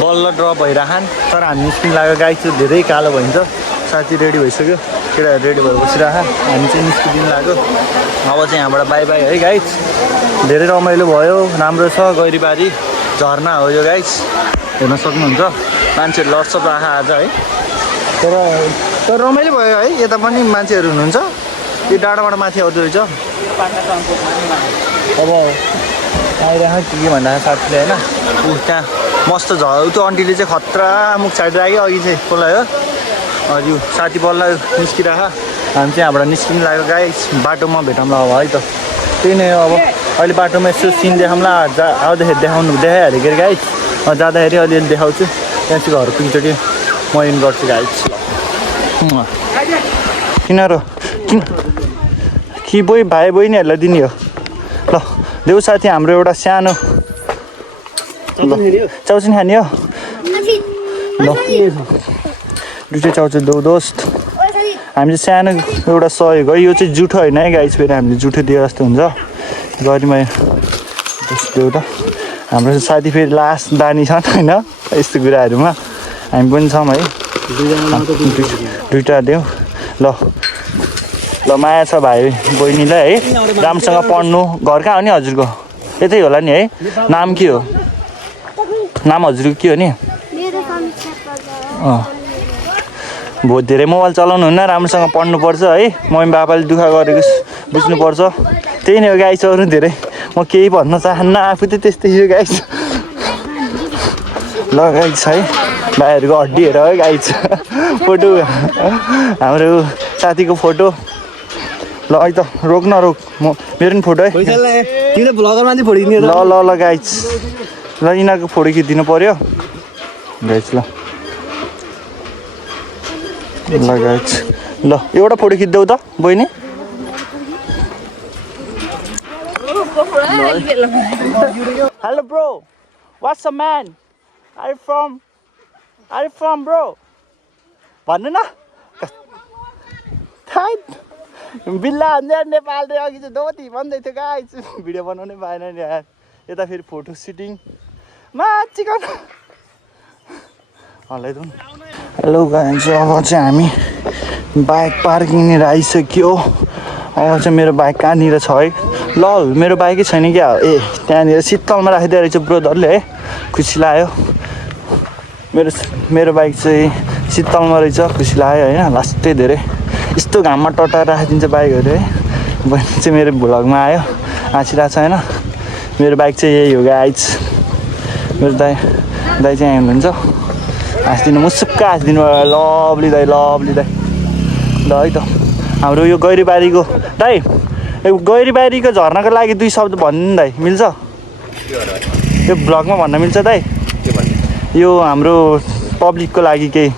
बल्ल ड्रप भइरहन् तर हामी निस्किन लाग्यो गाइस। धेरै कालो भइन्छ। साथी रेडी भइसक्यो। केटाहरू रेडी भएर बसिरह। हामी चाहिँ निस्किदिनु लाग्यो। अब चाहिँ यहाँबाट बाई बाई है गाइस। धेरै रमाइलो भयो, राम्रो छ। गैरीबारी झर्ना हो यो गाइस। हेर्न सक्नुहुन्छ मान्छेहरू लड्सप आँखा आज है। तर रमाइलो भयो है। यता पनि मान्छेहरू हुनुहुन्छ। यो डाँडाबाट माथि आउँदो रहेछ। अब आइरहेको के भन्दा साथीले होइन। त्यहाँ मस्त त्यो आन्टीले चाहिँ खतरा मुख साइड राख्यो अघि चाहिँ कसलाई हो। हजुर साथी बल्ल निस्किरह। हामी चाहिँ यहाँबाट निस्किनु लाग्यो गाइस। बाटोमा भेटौँला अब है त। त्यही नै हो। अब अहिले बाटोमा यसो सिन देखाउँला। आउँदाखेरि देखाइहाल्यो के अरे गाइस। जाँदाखेरि अलिअलि देखाउँछु। त्यहाँ चाहिँ घरको एकचोटि म इन गर्छु गाइस। किन कि बोइ भाइ बहिनीहरूलाई दिने हो ल। देऊ साथी हाम्रो एउटा सानो चाउचिन खाने हो ल। दुइटै चाउचिन देऊ दोस्त। हामी चाहिँ सानो एउटा सहयोग हो। यो चाहिँ जुठो होइन है गाइस। फेरि हामीले जुठो दिए जस्तो हुन्छ। गरिमा देऊ त। हाम्रो साथी फेरि लास्ट दानी छन् होइन यस्तो कुराहरूमा। हामी पनि छौँ है। दुइटा देऊ ल। ल माया छ भाइ बहिनीलाई है। राम्रोसँग पढ्नु। घर कहाँ हो नि हजुरको? यतै होला नि है। नाम के हो? नाम हजुरको के हो नि? बहुत धेरै मोबाइल चलाउनु हुन्न। राम्रोसँग पढ्नुपर्छ है। मम्मी बाबाले दुःख गरेको बुझ्नुपर्छ। त्यही नै हो गाइस। अरू धेरै म केही भन्न चाहन्न। आफू त त्यस्तै हो गाइस। ल गाइस है भाइहरूको हड्डी हेर है गाइस। फोटो हाम्रो साथीको फोटो ल। है त रोक न रोक। मेरो पनि फोटो है। ल ल ल गाइस। ल यिनीहरूको फोटो खिचिदिनु पर्यो गाइस ल। ल गाइस ल एउटा फोटो खिच्देऊ त बहिनी। Hello bro what's up man. Are you from bro भन्नु न। बिल्ला नेपाल रे। अघि चाहिँ दोती भन्दै थियो गाइस। भिडियो बनाउनै पाएन नि यार। यता फेरि फोटो सुटिङ चिकन हल्लाइदिउँ। हेलो गाइस अब चाहिँ हामी बाइक पार्किङनिर आइसक्यो। अब चाहिँ मेरो बाइक कहाँनिर छ है। ल मेरो बाइकै छैन क्या। ए त्यहाँनिर शीतलमा राखिदिएको रहेछ ब्रोदरले है। खुसी लाग्यो। मेरो बाइक चाहिँ शीतलमा रहेछ, खुसी लाग्यो होइन। लास्टै धेरै यस्तो घाममा टटाएर राखिदिन्छ बाइकहरू है। बहिनी चाहिँ मेरो भ्लगमा आयो, हाँसिरहेको छ होइन। मेरो बाइक चाहिँ यही हो गाइज। मेरो दाइ चाहिँ यहाँ हुनुहुन्छ, हाँसिदिनु मुसुक्क हाँसिदिनु भयो। लभली दाइ ल है त। हाम्रो यो गैरीबारीको दाइ, गैरीबारीको झर्नको लागि 2 शब्द भन्नु दाइ, मिल्छ? यो भ्लगमा भन्न मिल्छ दाइ? के भन्ने? यो हाम्रो पब्लिकको लागि केही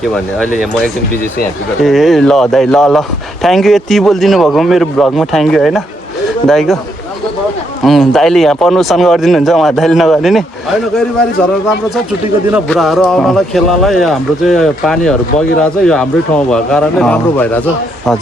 के भन्ने? अहिले म एकछिन बिजी छु यहाँ। ए ल दाइ ल थ्याङ्क यू। यति बोलिदिनु भएको मेरो भ्लगमा थ्याङ्क यू होइन दाइको। दाइले यहाँ प्रमोसन गरिदिनुहुन्छ, उहाँ दाइले नगरिदिने होइन। गैरीबारी झरना राम्रो छ, छुट्टीको दिन बुढाहरू आउनलाई खेल्नलाई। यहाँ हाम्रो चाहिँ पानीहरू बगिरहेछ, यो हाम्रै ठाउँ भएको कारणले राम्रो भइरहेछ।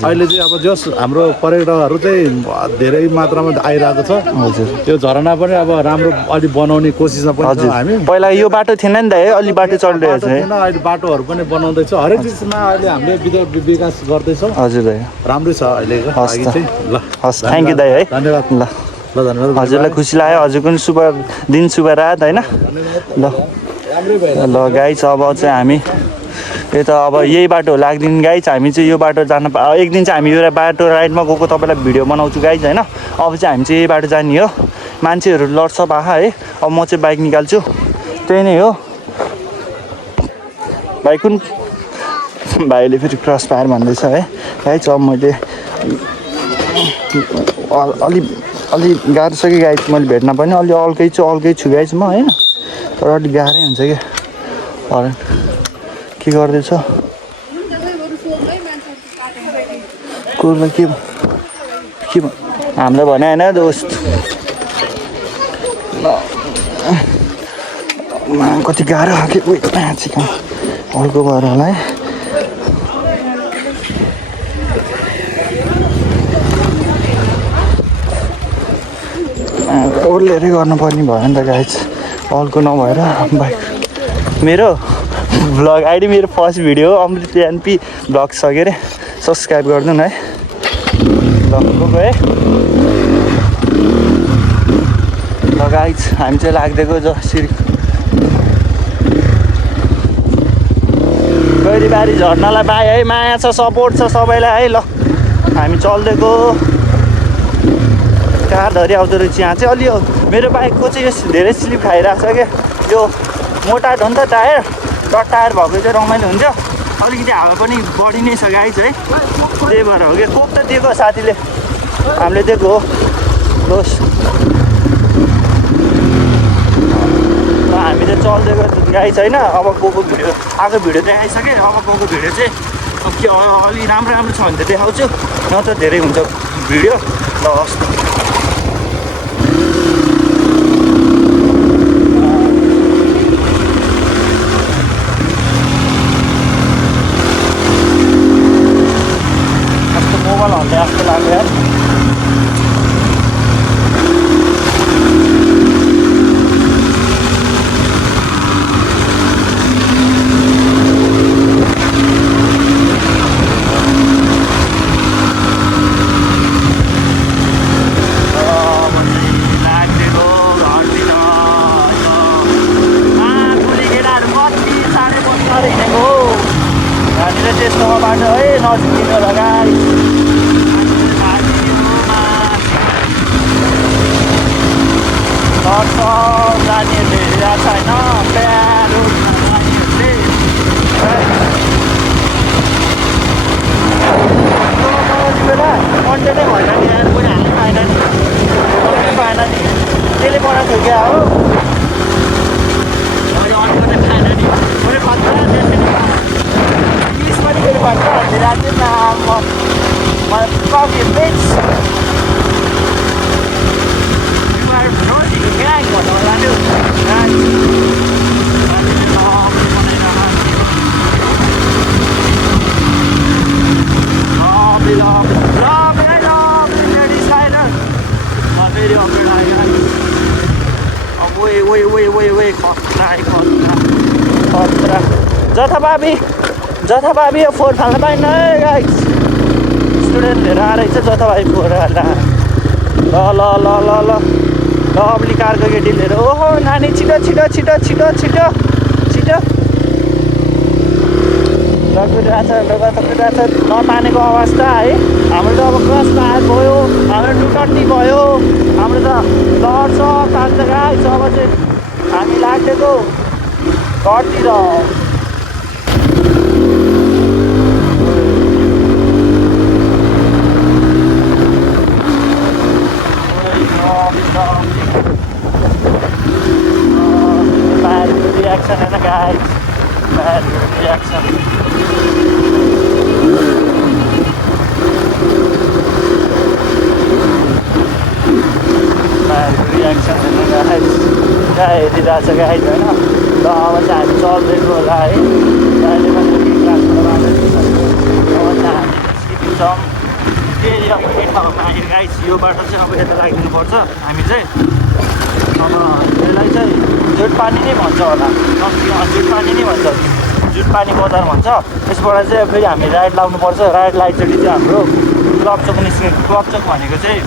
अहिले चाहिँ अब जस हाम्रो पर्यटकहरू चाहिँ धेरै मात्रामा आइरहेको छ। हजुर, यो झरना पनि अब राम्रो अलि बनाउने कोसिसमा पनि छौँ हामी। पहिला यो बाटो थिएन नि दाइ, अलि बाटो चलिरहेको छ है। अहिले बाटोहरू पनि बनाउँदैछ, हरेक चिजमा अहिले हामीले विकास गर्दैछौँ। हजुर दाइ, राम्रै छ अहिलेको लागि चाहिँ। ल हस्, थ्याङ्क यू दाइ है। धन्यवाद। ल धन्यवाद। हजुरलाई खुसी लाग्यो, हजुरको पनि शुभ दिन शुभ रात होइन। ल गाइज अब चाहिँ हामी यता अब यही बाटो लाग्दिन गाइज। हामी चाहिँ यो बाटो जान एक दिन चाहिँ हामी यो बाटो राइडमा गएको तपाईँलाई भिडियो बनाउँछु गाइज होइन। अब चाहिँ हामी चाहिँ यही बाटो जाने हो। मान्छेहरू लड्छ बाखा है। अब म चाहिँ बाइक निकाल्छु, त्यही नै हो। भाइ कुन भाइले फेरि क्रस फायर भन्दैछ है गाइज। अब मैले अलि गाह्रो छ कि गाइज, मैले भेट्न पनि अलि अल्कै छु गाइज म होइन। तर अलिक गाह्रै हुन्छ कि हरेन के गर्दैछ कुरमा के हामीलाई भने होइन दोस्त। कति गाह्रो के चिकन हल्को भएर होला है। ओर्लेरै गर्नुपर्ने भयो नि त गाइज, हल्को नभएर बाइक। मेरो भ्लग आइडी मेरो फर्स्ट भिडियो अमृत एनपी भ्लग छ के अरे, सब्सक्राइब गरिदिनु है। ल गएको है। ल गाइज हामी चाहिँ लाग्दिएको जसरी गैरीबारी झर्नालाई बाई है। माया छ, सपोर्ट छ सबैलाई है। ल हामी चल्दिएको। कारधरि आउँदो रहेछ यहाँ चाहिँ। अलि मेरो बाइकको चाहिँ यो धेरै स्लिप खाइरहेको छ क्या। यो मोटा हो नि त टायर, डट टायर भएको चाहिँ रमाइलो हुन्छ। अलिकति हावा पनि बढी नै छ गाइज है, त्यही भएर हो क्या। कोक त दिएको साथीले, हामीले दिएको हो दोष। हामी चाहिँ चल्दिएको गाइज होइन। अब गएको भिडियो आएको भिडियो चाहिँ आइसक्यो। अब गएको भिडियो चाहिँ अब के अलि राम्रो छ भने त देखाउँछु, न त धेरै हुन्छ भिडियो। ल हस् मोबाइल हल्दै जस्तो लाग्यो यार। त्यस्तोमा बाटो है, नजिक होला गाडी। नानीहरूले हेरिरहेको छ होइन, प्यारो नानीहरूले। बेला कन्टेन्टै भएन नि यार, कोही हाल्नु पाएन नि, पाएन नि। त्यसले बनाएको थियो क्या हो, अहिले अरू पनि खाएन नि। मैले खतरा पिस पनि फेरि भन्छ राति मलाई कफी बेच gang भन्नु होला नि। खतरा जथाभावी यो फोहोर फाल्न पाइन्न है गाइस। स्टुडेन्टहरू आएर चाहिँ जथाभावी फोहोर फाल्दा ल अबली कारको केटीहरू। ओहो नानी छिटो कुदिरहेछ नतानेको अवस्था है। हाम्रो त अब क्रस भयो, हाम्रो टुटन्टी भयो, हाम्रो त लड्छ तान्छ गाइस। अब चाहिँ हामी लागेको घरतिर। Bad reaction in the guys. Bad reaction. Bad reaction in the guys. Guys, दिइरहेछ गाइस होइन। ल अब चाहिँ हामी चल्दैको होला है। अहिले पनि क्लासबाट अब चाहिँ हामी निस्किन्छौँ। फेरि अब एक ठाउँमा आयो गाइस। यो बाटो चाहिँ अब यता लागिदिनुपर्छ हामी चाहिँ। अब यसलाई चाहिँ जुटपानी नै भन्छ होला, जुटपानी नै भन्छ, जुटपानी बजार भन्छ। त्यसबाट चाहिँ फेरि हामी राइड लाग्नुपर्छ। राइड लागेपछि चाहिँ हाम्रो क्लब चोक निस्किन्छ। क्लब चोक भनेको चाहिँ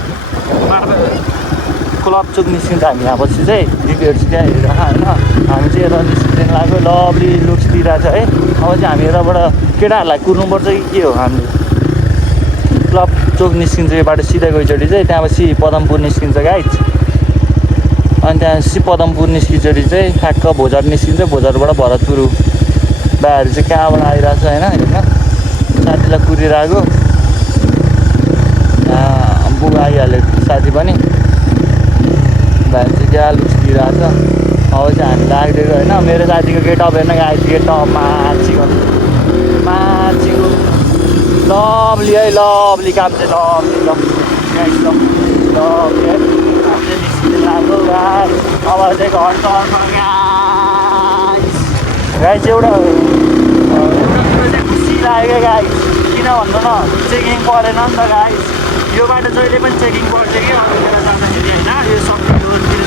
क्लब चोक निस्किन्छ हामी यहाँपछि चाहिँ। दिदीहरू चाहिँ त्यहाँ हेरेर होइन हामी चाहिँ यता निस्किँदैन लाग्यो। लभली लुक्स दिइरहेछ है। अब चाहिँ हामी यताबाट केटाहरूलाई कुर्नुपर्छ कि के हो। हामीले क्लब चोक निस्किन्छ यो बाटो सिधै गएपछि चाहिँ त्यहाँपछि पदमपुर निस्किन्छ गाइस। अनि त्यहाँ पदमपुर निस्किँचोटि चाहिँ ठ्याक्क भोजार निस्किन्छ। भोजारबाट भरतपुर भाइहरू चाहिँ कहाँबाट आइरहेछ होइन। हेर्न साथीलाई कुरिरहेको बुबा आइहाल्यो साथी पनि। भाइहरू चाहिँ क्या लुक्स दिइरहेछ। अब चाहिँ हामी लाग्दिएको होइन। मेरो साथीको गेटअप हेर्न गाइस। गेटअप माछीको लभली है। लभली काम चाहिँ लभली ल गाइस। लभली है। लाग्यो गाइस। अब चाहिँ घर चल्छ गाइस। एउटा चाहिँ खुसी लाग्यो गाइस। किन भन्नु न चेकिङ परेन नि त गाइस। यो बाटो जहिले पनि चेकिङ पर्छ कि अरूतिर जाँदाखेरि होइन। यो सबै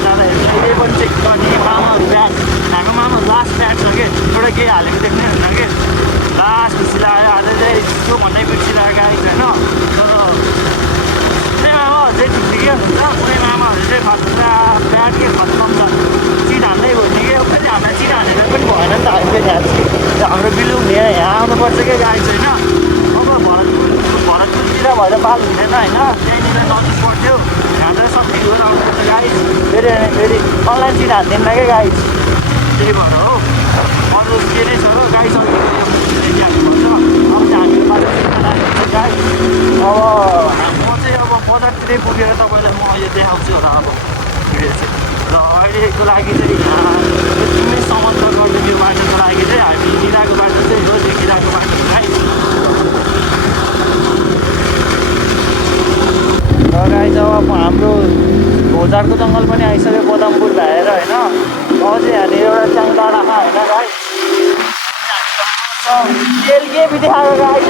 जाँदाखेरि जहिले पनि चेक गर्ने। मामाहरू ब्याट हाम्रो मामा लास्ट ब्याट छ कि एउटा केही हालेको देख्नै हुन्न कि। लास्ट खुसी लाग्यो। आज चाहिँ त्यो भन्नै खुसी लाग्यो गाइस होइन। तर चाहिँ ठिकै हुनुहुन्छ। कुनै मामाहरू चाहिँ खतरा ब्याट के खत्तम छ। चिट हान्दै हुने कि फेरि हामीलाई चिट हानेर पनि भएन नि त। हामीले यहाँ हाम्रो बिलुङ यहाँ आउनुपर्छ क्या गाइस होइन। अब भरतपुरतिर भएर पाल हुँदैन होइन। त्यहीँनिर नजिक पर्थ्यो। यहाँ त सबै घर आउनुपर्छ गाइस। फेरि अनलाइन चिट हान्दैन क्या गाइस। त्यही भएर हो। अरू के नै छ र गाइस। हाल्नुपर्छ। अब चाहिँ हामी बाटो गाइस। अब म चाहिँ अब बजारतिरै पुगेर तपाईँलाई म अहिले देखाउँछु होला अब भिडियो चाहिँ। र अहिलेको लागि चाहिँ एकदमै समर्थन गर्ने यो बाटोको लागि चाहिँ हामी हिँडिरहेको बाटो चाहिँ हो। देखिरहेको बाटो गाइस। र गाइस अब हाम्रो भोजारको जङ्गल पनि आइसक्यो पदमपुर भएर होइन। अब चाहिँ यहाँनिर एउटा च्याङ डाँडा होइन गाइस। तेल के भी देखाएको गाइस।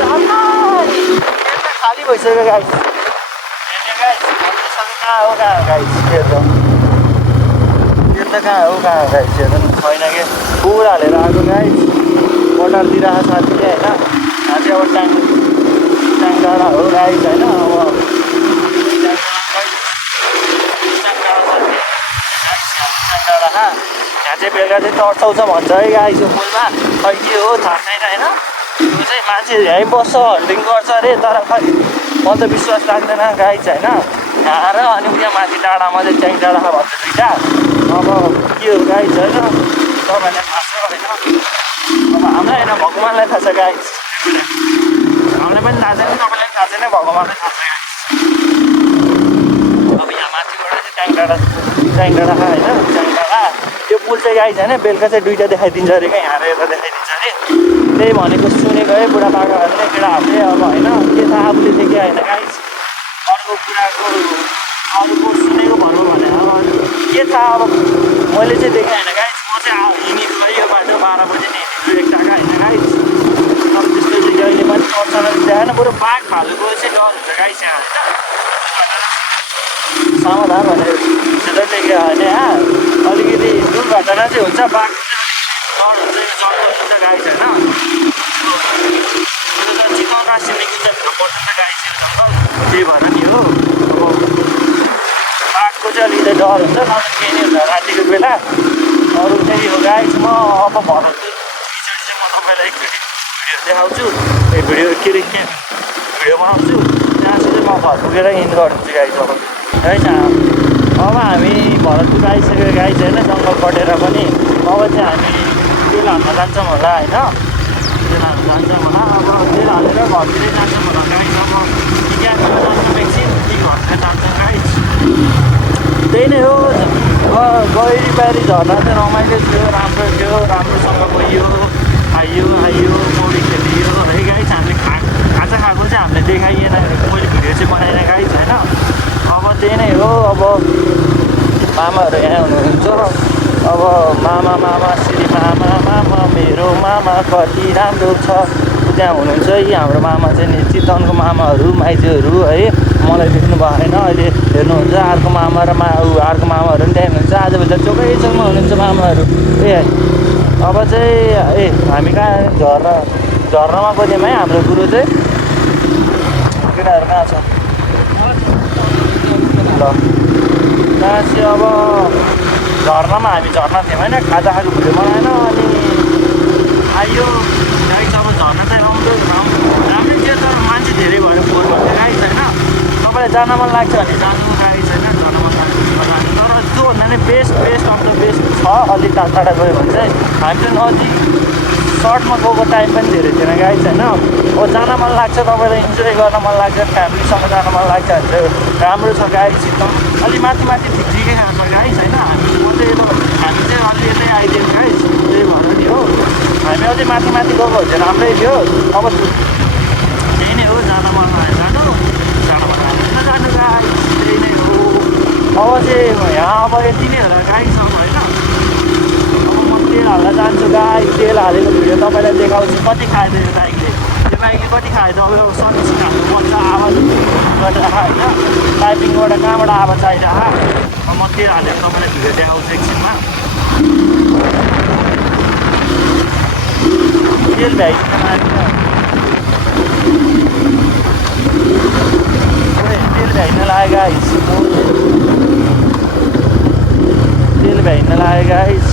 खाली भइसक्यो गाइस। कहाँ हो गाइस। तेल त कहाँ हो गाइस। हेर्नु छैन कि पुरा हालेर आएको गाइस। बटरतिर साथीले होइन। यहाँ चाहिँ अब च्याङ डाँडा हो गाइस होइन। अब यहाँ चाहिँ बेलुका चाहिँ तर्साउँछ भन्छ है गाइस यो पुलमा। खै के हो थाहा छैन होइन। त्यो चाहिँ मान्छे यहीँ बस्छ हन्टिङ गर्छ अरे। तर खै मलाई त विश्वास लाग्दैन गाइस होइन। यहाँ र अनि उहाँ माथि डाँडामा चाहिँ च्याङ डाँडा भन्छ दुइटा। अब के हो गाइस होइन। तपाईँलाई थाहा छ होइन। अब हामीलाई होइन भगवान्लाई थाहा छ गाइस। हामीलाई पनि थाहा छैन तपाईँलाई थाहा छैन भगवान्लाई थाहा छ गाइस। अब यहाँ माथिबाट चाहिँ च्याङ डाँडा होइन। च्याङ डाँडा त्यो पुल चाहिँ गाइस होइन। बेलुका चाहिँ दुइटा देखाइदिन्छ अरे क्या। यहाँ यता देखाइदिन्छ अरे। त्यही भनेको सुनेको है बुढापाकाहरूले केटाहरूले। अब होइन के थाहा आफूले देख्यो होइन गाइस। अर्को कुराको अरूको सुनेको भनौँ भने अब के थाहा। अब मैले चाहिँ देखेँ होइन गाइस। म चाहिँ हिँडेको है यो बाटो 12 बजी नै हिँडेको एक जग्गा होइन गाइस। अब त्यस्तो चाहिँ जहिले पनि पर्छ देखाएन। बरु बाघ भालुको चाहिँ डर हुन्छ गाइस यहाँ होइन। सावधान भनेर देख्यो होइन। यहाँ अलिकति दुर्घटना चाहिँ हुन्छ। बाघको चाहिँ अलिकति डर हुन्छ। यो जङ्गल हुन्छ गाइस होइन। चितवन राष्ट्रिय निकुञ्जभित्र पर्छ नि त गाइस यो जङ्गल। त्यही भएर नि हो। अब बाघको चाहिँ अलिकति डर हुन्छ। न त केही नै हुन्छ रातिको बेला। अरू चाहिँ हो गाइस। म अब भरतपुर पछाडि चाहिँ म तपाईँलाई एकचोटि भिडियो देखाउँछु भिडियो के अरे भिडियो बनाउँछु त्यहाँपछि म घर पुगेर इन्ड गरिदिन्छु गाइस अब गाइस अब हामी भरतपुर आइसक्यो गाइस होइन जङ्गल कटेर पनि अब चाहिँ हामी तेल हाल्न जान्छौँ होला होइन तेल हाल्न जान्छौँ होला अब तेल हालेर घरतिरै जान्छौँ होला गाइस अब क्यामेरा जान्छौँ एकछिन कि घरतिर जान्छौँ गाइस त्यही नै हो गहिरीबारी झर्दा चाहिँ रमाइलो थियो राम्रो थियो राम्रोसँग गइयो आइयो पौडी खेलियो है गाइस हामीले खाजा खाएको चाहिँ हामीले देखाइएन मैले भिडियो चाहिँ बनाएन गाइस होइन अब त्यही नै हो अब मामाहरू यहाँ हुनुहुन्छ अब मामा श्री मामा मेरो मामा कति राम्रो छ त्यहाँ हुनुहुन्छ यी हाम्रो मामा चाहिँ नि चितवनको मामाहरू माइजूहरू है मलाई देख्नु भएन अहिले हेर्नुहुन्छ अर्को मामा र अर्को मामाहरू पनि त्यहाँ हुनुहुन्छ आजभोलि चोकै चोकमा हुनुहुन्छ मामाहरू ए अब चाहिँ हामी कहाँ झर्नामा गयौँ है हाम्रो गुरु चाहिँ केटाहरू कहाँ छ ल त्यहाँ चाहिँ अब झर्नामा हामी झर्ना थियौँ होइन खाजा खाएको भिडियो बनाएन अनि आइयो गाइस अब झर्ना चाहिँ राम्रै थियो तर मान्छे धेरै भएर फोहोर भन्थ्यो गाइस होइन तपाईँलाई जान मन लाग्छ भने जानु गाइस होइन जान मन लाग्छ तर त्योभन्दा नै बेस्ट अफ द बेस्ट छ अलिक टाढा गयो भने चाहिँ हामी चाहिँ नजिक सर्टमा गएको टाइम पनि धेरै थिएन गाइस होइन अब जान मन लाग्छ तपाईँलाई इन्जोय गर्न मन लाग्छ फ्यामिलीसँग जान मन लाग्छ भने चाहिँ राम्रो छ गाइस एकदम अलि माथि ठिकै खान्छ गाइस होइन हामी चाहिँ अलि यतै आइदियो गाइस त्यही भएर नि हो हामी अझै माथि गएको हो भने राम्रै थियो अब त्यही नै हो जान मन लाग्यो जानु मन लाग्दैन जानु गाइस त्यही नै हो अब चाहिँ यहाँ अब यति नै होला गाइस अब होइन अब म तेल हाल्न जान्छु गाइस तेल हालेको भिडियो तपाईँलाई देखाउँछु कति खाएछ यो बाइकले कति खाएछ अब सर्भिस हाल्नु पर्छ आवाज गरेर होइन टाइपिङबाट कहाँबाट आवाज आइरह अब म तेल हालेर तपाईँलाई भिडियो देखाउँछु एकछिनमा तेल भ्याइदिन लाग्यो गाइस तेल भ्याइन लाग्यो गाइस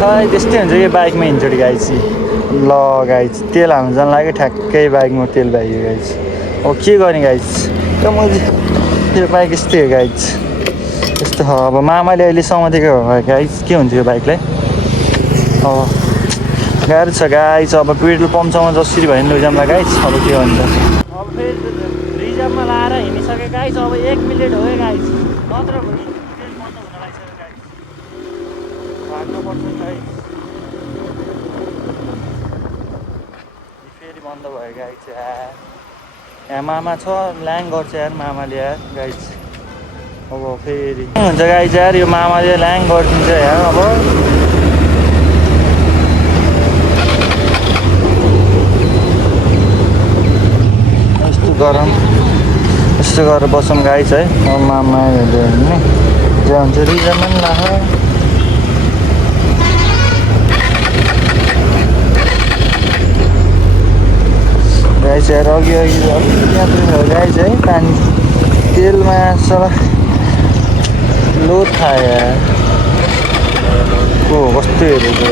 खै त्यस्तै हुन्छ कि बाइकमा हिँड्छ गाइस ल गाइस तेल हाल्नु जानु लाग्यो ठ्याक्कै बाइकमा तेल भ्याइयो गाइस अब के गर्ने गाइस त्यो यो बाइक यस्तै हो गाइस यस्तो हो अब मामाले अहिले समातेको हो गाइस के हुन्छ यो बाइकलाई अब गाह्रो छ गाइस अब पेट्रोल पम्पसम्म जसरी भयो भने लैजाउँला गाइस अब के भन्छ अब फेरि रिजर्भमा लाएर हिँडिसक्यो गाइस अब 1 मिनट हो गाइस नत्र भने तेल बन्द हुन लागिसक्यो गाइस भाग्नुपर्छ गाइस फेरि बन्द भयो गाइस यहाँ मामा छ ल्याङ गर्छ यार मामाले यार गाइस अब फेरि हुन्छ गाइस यार यो मामाले ल्याङ गरिदिन्छ यहाँ अब गरम यस्तो गरेर बसौँ गाइस है मामाहरूले नि जहाँ हुन्छ रिजर्भमा पनि लाग गाइस यार अघि यहाँ गाइस है पानी तेलमा सला लोड खायो यार को कस्तो हेरेको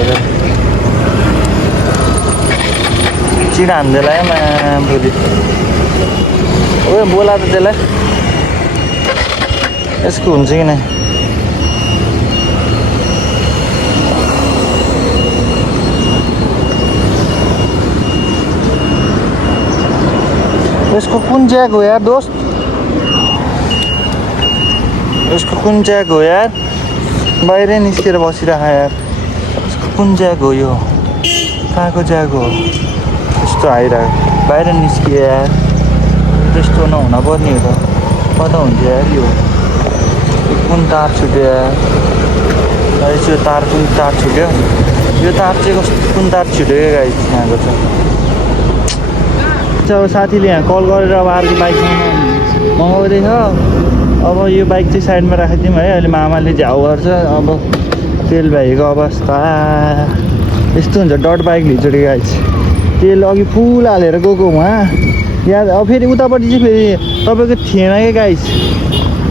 चिना हान्दैला है भोलि ओ बोला त त्यसलाई यसको हुन्छ कि नै यसको कुन ज्याक हो यार दोस्त यसको कुन ज्याक हो यार बाहिरै निस्केर बसिरहेको यार यसको कुन ज्याक हो यो कहाँको ज्याक हो यस्तो आइरहेको बाहिर निस्कियो यार त्यस्तो नहुन पर्ने हो त कता हुन्छ यार यो कुन तार छुट्यो यार यो तार कुन तार छुट्यो यो तार चाहिँ कस्तो कुन तार छुट्यो क्या गाइस यहाँको चाहिँ अब साथीले यहाँ कल गरेर अब अर्को बाइक मगाउँदैछ अब यो बाइक चाहिँ साइडमा राखिदिउँ है अहिले मामाले झ्याउ गर्छ अब तेल भ्याएको अवस्था यस्तो हुन्छ डट बाइक हिजोडि गाइस तेल अघि फुल हालेर गएको उहाँ यहाँ अब फेरि उतापट्टि चाहिँ फेरि तपाईँको थिएन क्या गाइस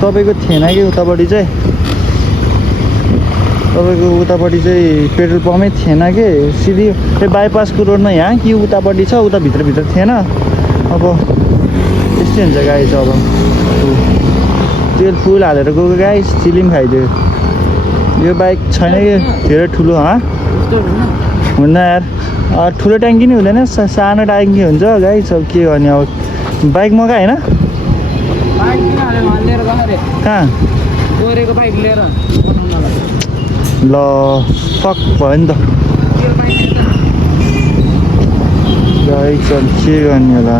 तपाईँको थिएन कि उतापट्टि चाहिँ तपाईँको उतापट्टि चाहिँ पेट्रोल पम्पै थिएन कि सिधै त्यो बाइपासको रोडमा यहाँ कि उतापट्टि छ उता भित्र थिएन अब त्यस्तै हुन्छ गाई चाहिँ अब तेल फुल हालेर गएको गाई चिलिम खाइदियो यो बाइक छैन कि धेरै ठुलो हुन्न यार ठुलो ट्याङ्की नि हुँदैन सानो ट्याङ्की हुन्छ गाई सब के गर्ने अब बाइक मगा होइन कहाँ ल फक भयो नि त गाई चल के गर्ने होला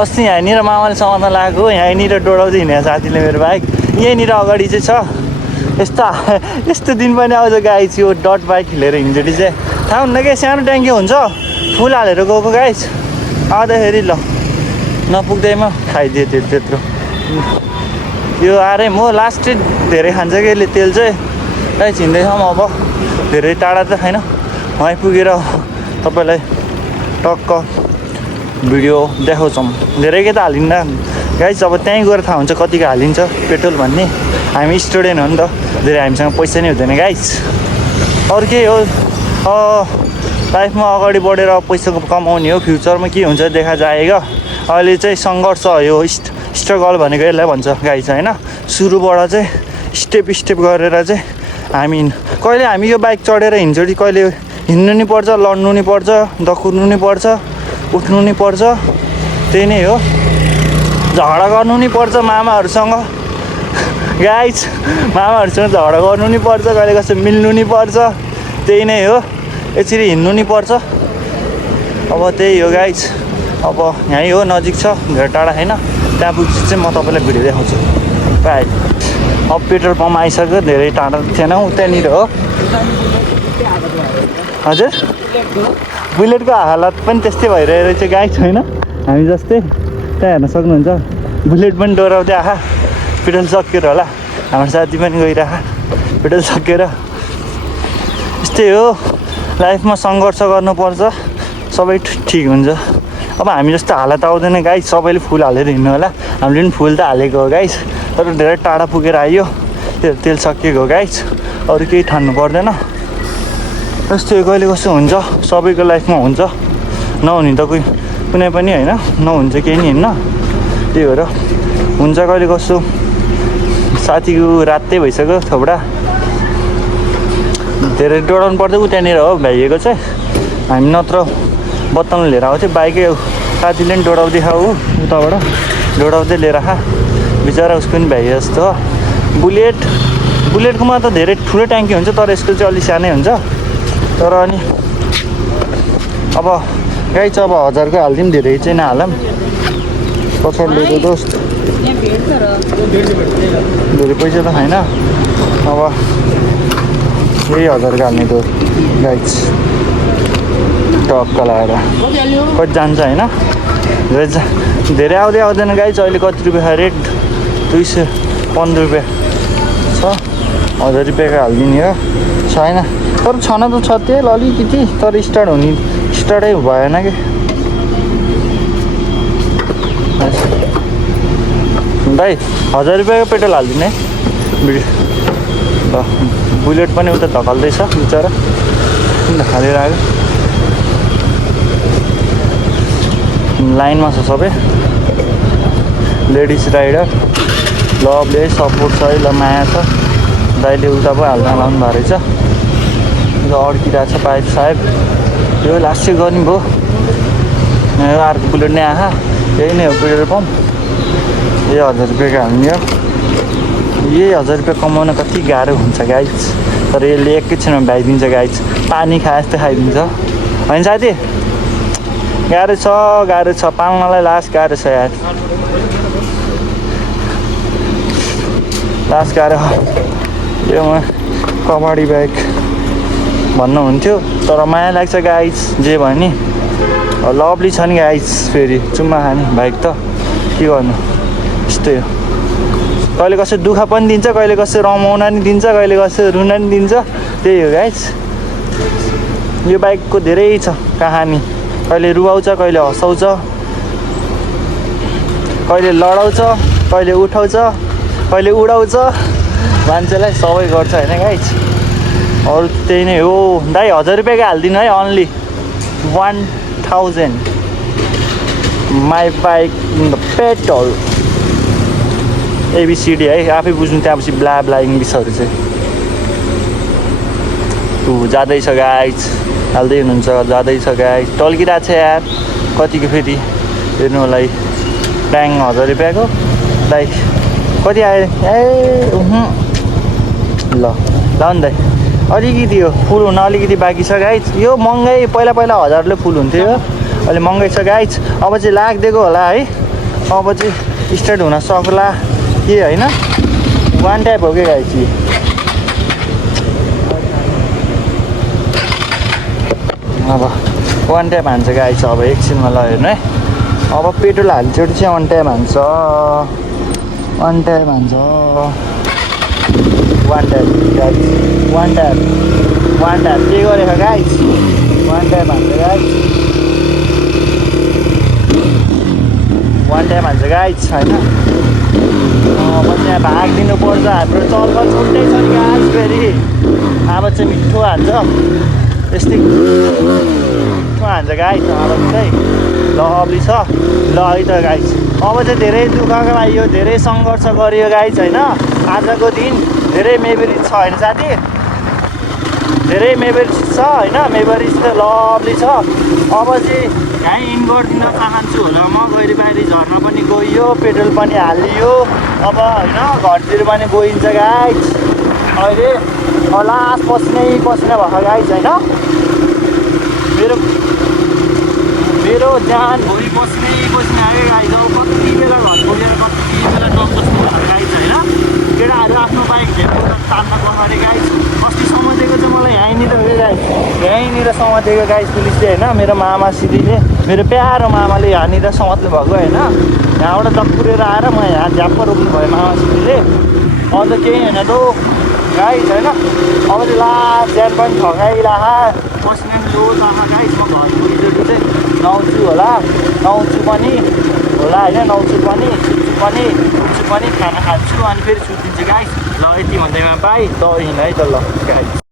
अस्ति यहाँनिर मामाले समात्न लगाएको यहाँनिर डोडाउँदै हिँडेको साथीले मेरो बाइक यहीँनिर अगाडि चाहिँ छ यस्तो दिन पनि आउँछ गाई चाहिँ यो डट बाइक हिँडेर हिँड्चोटि चाहिँ थाहा हुन्न कि सानो ट्याङ्की हुन्छ फुल हालेर गएको गाइस आउँदाखेरि ल नपुग्दैमा खाइदियो त्यत्रो यो आरे म लास्ट धेरै खान्छ कि यसले तेल चाहिँ गाई हिँड्दैछौँ अब धेरै टाढा त छैन वहीँ पुगेर तपाईँलाई टक्क भिडियो देखाउँछौँ धेरै के त हालिन्न गाइस अब त्यहीँ गएर थाहा हुन्छ कतिको हालिन्छ पेट्रोल भन्ने हामी स्टुडेन्ट हो नि त धेरै हामीसँग पैसा नै हुँदैन गाइस अरू के हो लाइफमा अगाडि बढेर पैसा कमाउने हो फ्युचरमा के हुन्छ देखा जाएगा अहिले चाहिँ सङ्घर्ष यो स्ट्रगल भनेको यसलाई भन्छ गाइस होइन सुरुबाट चाहिँ स्टेप गरेर चाहिँ कहिले हामी यो बाइक चढेर हिँड्छौँ कहिले हिँड्नु नि पर्छ लड्नु नि पर्छ दकुर्नु नि पर्छ उठ्नु नि पर्छ त्यही नै हो झगडा गर्नु नि पर्छ मामाहरूसँग गाइस मामाहरूसँग झगडा गर्नु नि पर्छ कहिले कस्तो मिल्नु नि पर्छ त्यही नै हो यसरी हिँड्नु नि पर्छ अब त्यही हो गाइस अब यहीँ हो नजिक छ धेरै टाढा छैन त्यहाँ पुग्छ चाहिँ म तपाईँलाई भिडियो देखाउँछु बाई अब पेट्रोल पम्प आइसक्यो धेरै टाढा थिएन त्यहाँनिर हो हजुर बुलेटको हालत पनि त्यस्तै भइरहेको रहेछ गाई छैन हामी जस्तै त्यहाँ हेर्न सक्नुहुन्छ बुलेट पनि डोराउँदै आँखा पेट्रोल सकिएर होला हाम्रो साथी पनि गइरह पेट्रोल सकिएर यस्तै हो लाइफमा सङ्घर्ष गर्नुपर्छ सबै ठिक हुन्छ अब हामी जस्तो हालत आउँदैन गाइस सबैले फुल हालेर हिँड्नु होला हामीले पनि फुल त हालेको हो गाइस तर धेरै टाढा पुगेर आयो तेल सकिएको हो गाइस अरू केही ठान्नु पर्दैन यस्तो कहिले कस्तो हुन्छ सबैको लाइफमा हुन्छ नहुने त कुनै पनि होइन नहुन्छ केही नि होइन त्यही भएर हुन्छ कहिले कस्तो साथीको रातै भइसक्यो थोपडा धेरै डोडाउनु पर्छ उ त्यहाँनिर हो भ्याइएको चाहिँ हामी नत्र बताउनु लिएर आएको थियो बाइकै साथीले पनि डोडाउँदै खाऊ उताबाट डोडाउँदै लिएर खा बिचरा उसको पनि भ्याइयो जस्तो बुलेटकोमा त धेरै ठुलो ट्याङ्की हुन्छ तर यसको चाहिँ अलिक सानै हुन्छ तर अनि अब गाई चाहिँ अब 1000को हालिदिउँ धेरै चाहिँ नहालौँ पछाडि लिएको दोस्त धेरै पैसा त छैन अब यही 1000को हाल्ने त गाई टक्क लगाएर कति जान्छ होइन धेरै आउँदैन गाई चाहिँ अहिले कति रुपियाँ रेट 215 रुपियाँ छ 1000 रुपियाँको हालिदिने हो छैन तर छन त छ तेल अलिकति तर स्टार्टै भएन कि भाइ 1000 रुपियाँको पेट्रोल हालिदिने ल बुलेट पनि उता धकाल्दैछ बिचरा हालेर आयो लाइनमा छ सबै लेडिज राइडर लभले सपोर्ट छ है ल माया छ दाइले उता पो हाल्न लाउनु भएको रहेछ अड्किरहेको छ पाइप साहेब यो लास्ट चाहिँ गर्ने भयो अर्को बुलेट नै आँखा यही नै हो पेट्रोल पम्प यही 1000 रुपियाँको हाल्ने हो यही 1000 रुपियाँ कमाउन कति गाह्रो हुन्छ गाइस तर यसले एकैछिनमा भ्याइदिन्छ गाइस पानी खाए जस्तो खाइदिन्छ होइन साथी गाह्रो छ पाल्नलाई लास्ट गाह्रो छ यार लास्ट गाह्रो यो कबाडी बाइक भन्नुहुन्थ्यो तर माया लाग्छ गाइस जे भने लभली छ नि गाइस फेरि चुम्मा खाने बाइक त के गर्नु यस्तै हो कहिले कसो दुःख पनि दिन्छ कहिले कसो रमाउन नि दिन्छ कहिले कसो रुन नि दिन्छ त्यही हो गाइस यो बाइकको धेरै छ कहानी कहिले रुवाउँछ कहिले हँसाउँछ कहिले लडाउँछ कहिले उठाउँछ कहिले उडाउँछ मान्छेलाई सबै गर्छ होइन गाइस अरू त्यही नै हो दाइ 1000 रुपियाँको हालिदिनु है only 1000 my bike in the petrol ABCD है आफै बुझ्नु त्यहाँपछि ब्ला ब्ला इङ्ग्लिसहरू चाहिँ जाँदैछ गाइज हाल्दै हुनुहुन्छ जाँदैछ गाइज टल्किरहेको छ यार कतिको फेरि हेर्नु होला है ट्याङ 1000 रुपियाँको दाइ कति आयो ए ल नि दाइ अलिकति हो फुल हुन अलिकति बाँकी छ गाइज यो महँगै पहिला 1000ले फुल हुन्थ्यो अहिले महँगै छ गाइज अब चाहिँ लाग्दिएको होला है अब चाहिँ स्टार्ट हुन सक्ला के होइन वान टाइप हो क्या गाइज अब वान टाइप हान्छ गाइज अब एकछिनमा ल हेर्नु है अब पेट्रोल हाल्चोटि चाहिँ वान टाइप हान्छ one type guys one type के गरेको गाइज वान टाइप हान्छ गाइज होइन अब त्यहाँ भाग दिनुपर्छ हाम्रो चलबल छुट्टै छ नि गाइज फेरि अब चाहिँ मिठो हान्छ यस्तै मिठो हान्छ गाइज अब चाहिँ लभली छ ल है त गाइज अब चाहिँ धेरै दुःखको लागि यो धेरै सङ्घर्ष गरियो गाइज होइन आजको दिन धेरै मेमोरिज छ होइन साथी धेरै मेमोरिज छ होइन मेमोरिज त लभली छ अब चाहिँ यहीँ इन गरिदिन चाहन्छु र म गएर बाहिर झर्न पनि गइयो पेट्रोल पनि हालियो अब होइन घरतिर पनि गइन्छ गाइज अहिले लास्ट पसिनै पसिना भएको गाइज होइन मेरो जान भोलि पसिनै आयो गाइज अब कति बेला घर पुगेर कति बेला नबस्नु भएको गाइज होइन केटाहरू आफ्नो बाइक झेप्नु तान्न गएर गाइज अस्ति समातेको चाहिँ मलाई यहीँनिर समातेको गाइज पुलिसले होइन मेरो मामाश्रीले मेरो प्यारो मामाले यहाँनिर समात्नु भएको होइन यहाँबाट दक्पुरेर आएर म यहाँ झ्याप्प रोक्नु भयो मामाश्रीले अझ केही होइन त गाइज होइन अब चाहिँ लास्ट ज्यान पनि ठगाइला पसिना लो चाहा गाइज म घर पुगिँदै चाहिँ नुहाउँछु पनि होला होइन नुहाउँछु पनि खाना खान्छु अनि फेरि सुतिन्छु गाइज ल यति भन्दैमा बाई त हिँड है त ल गाइज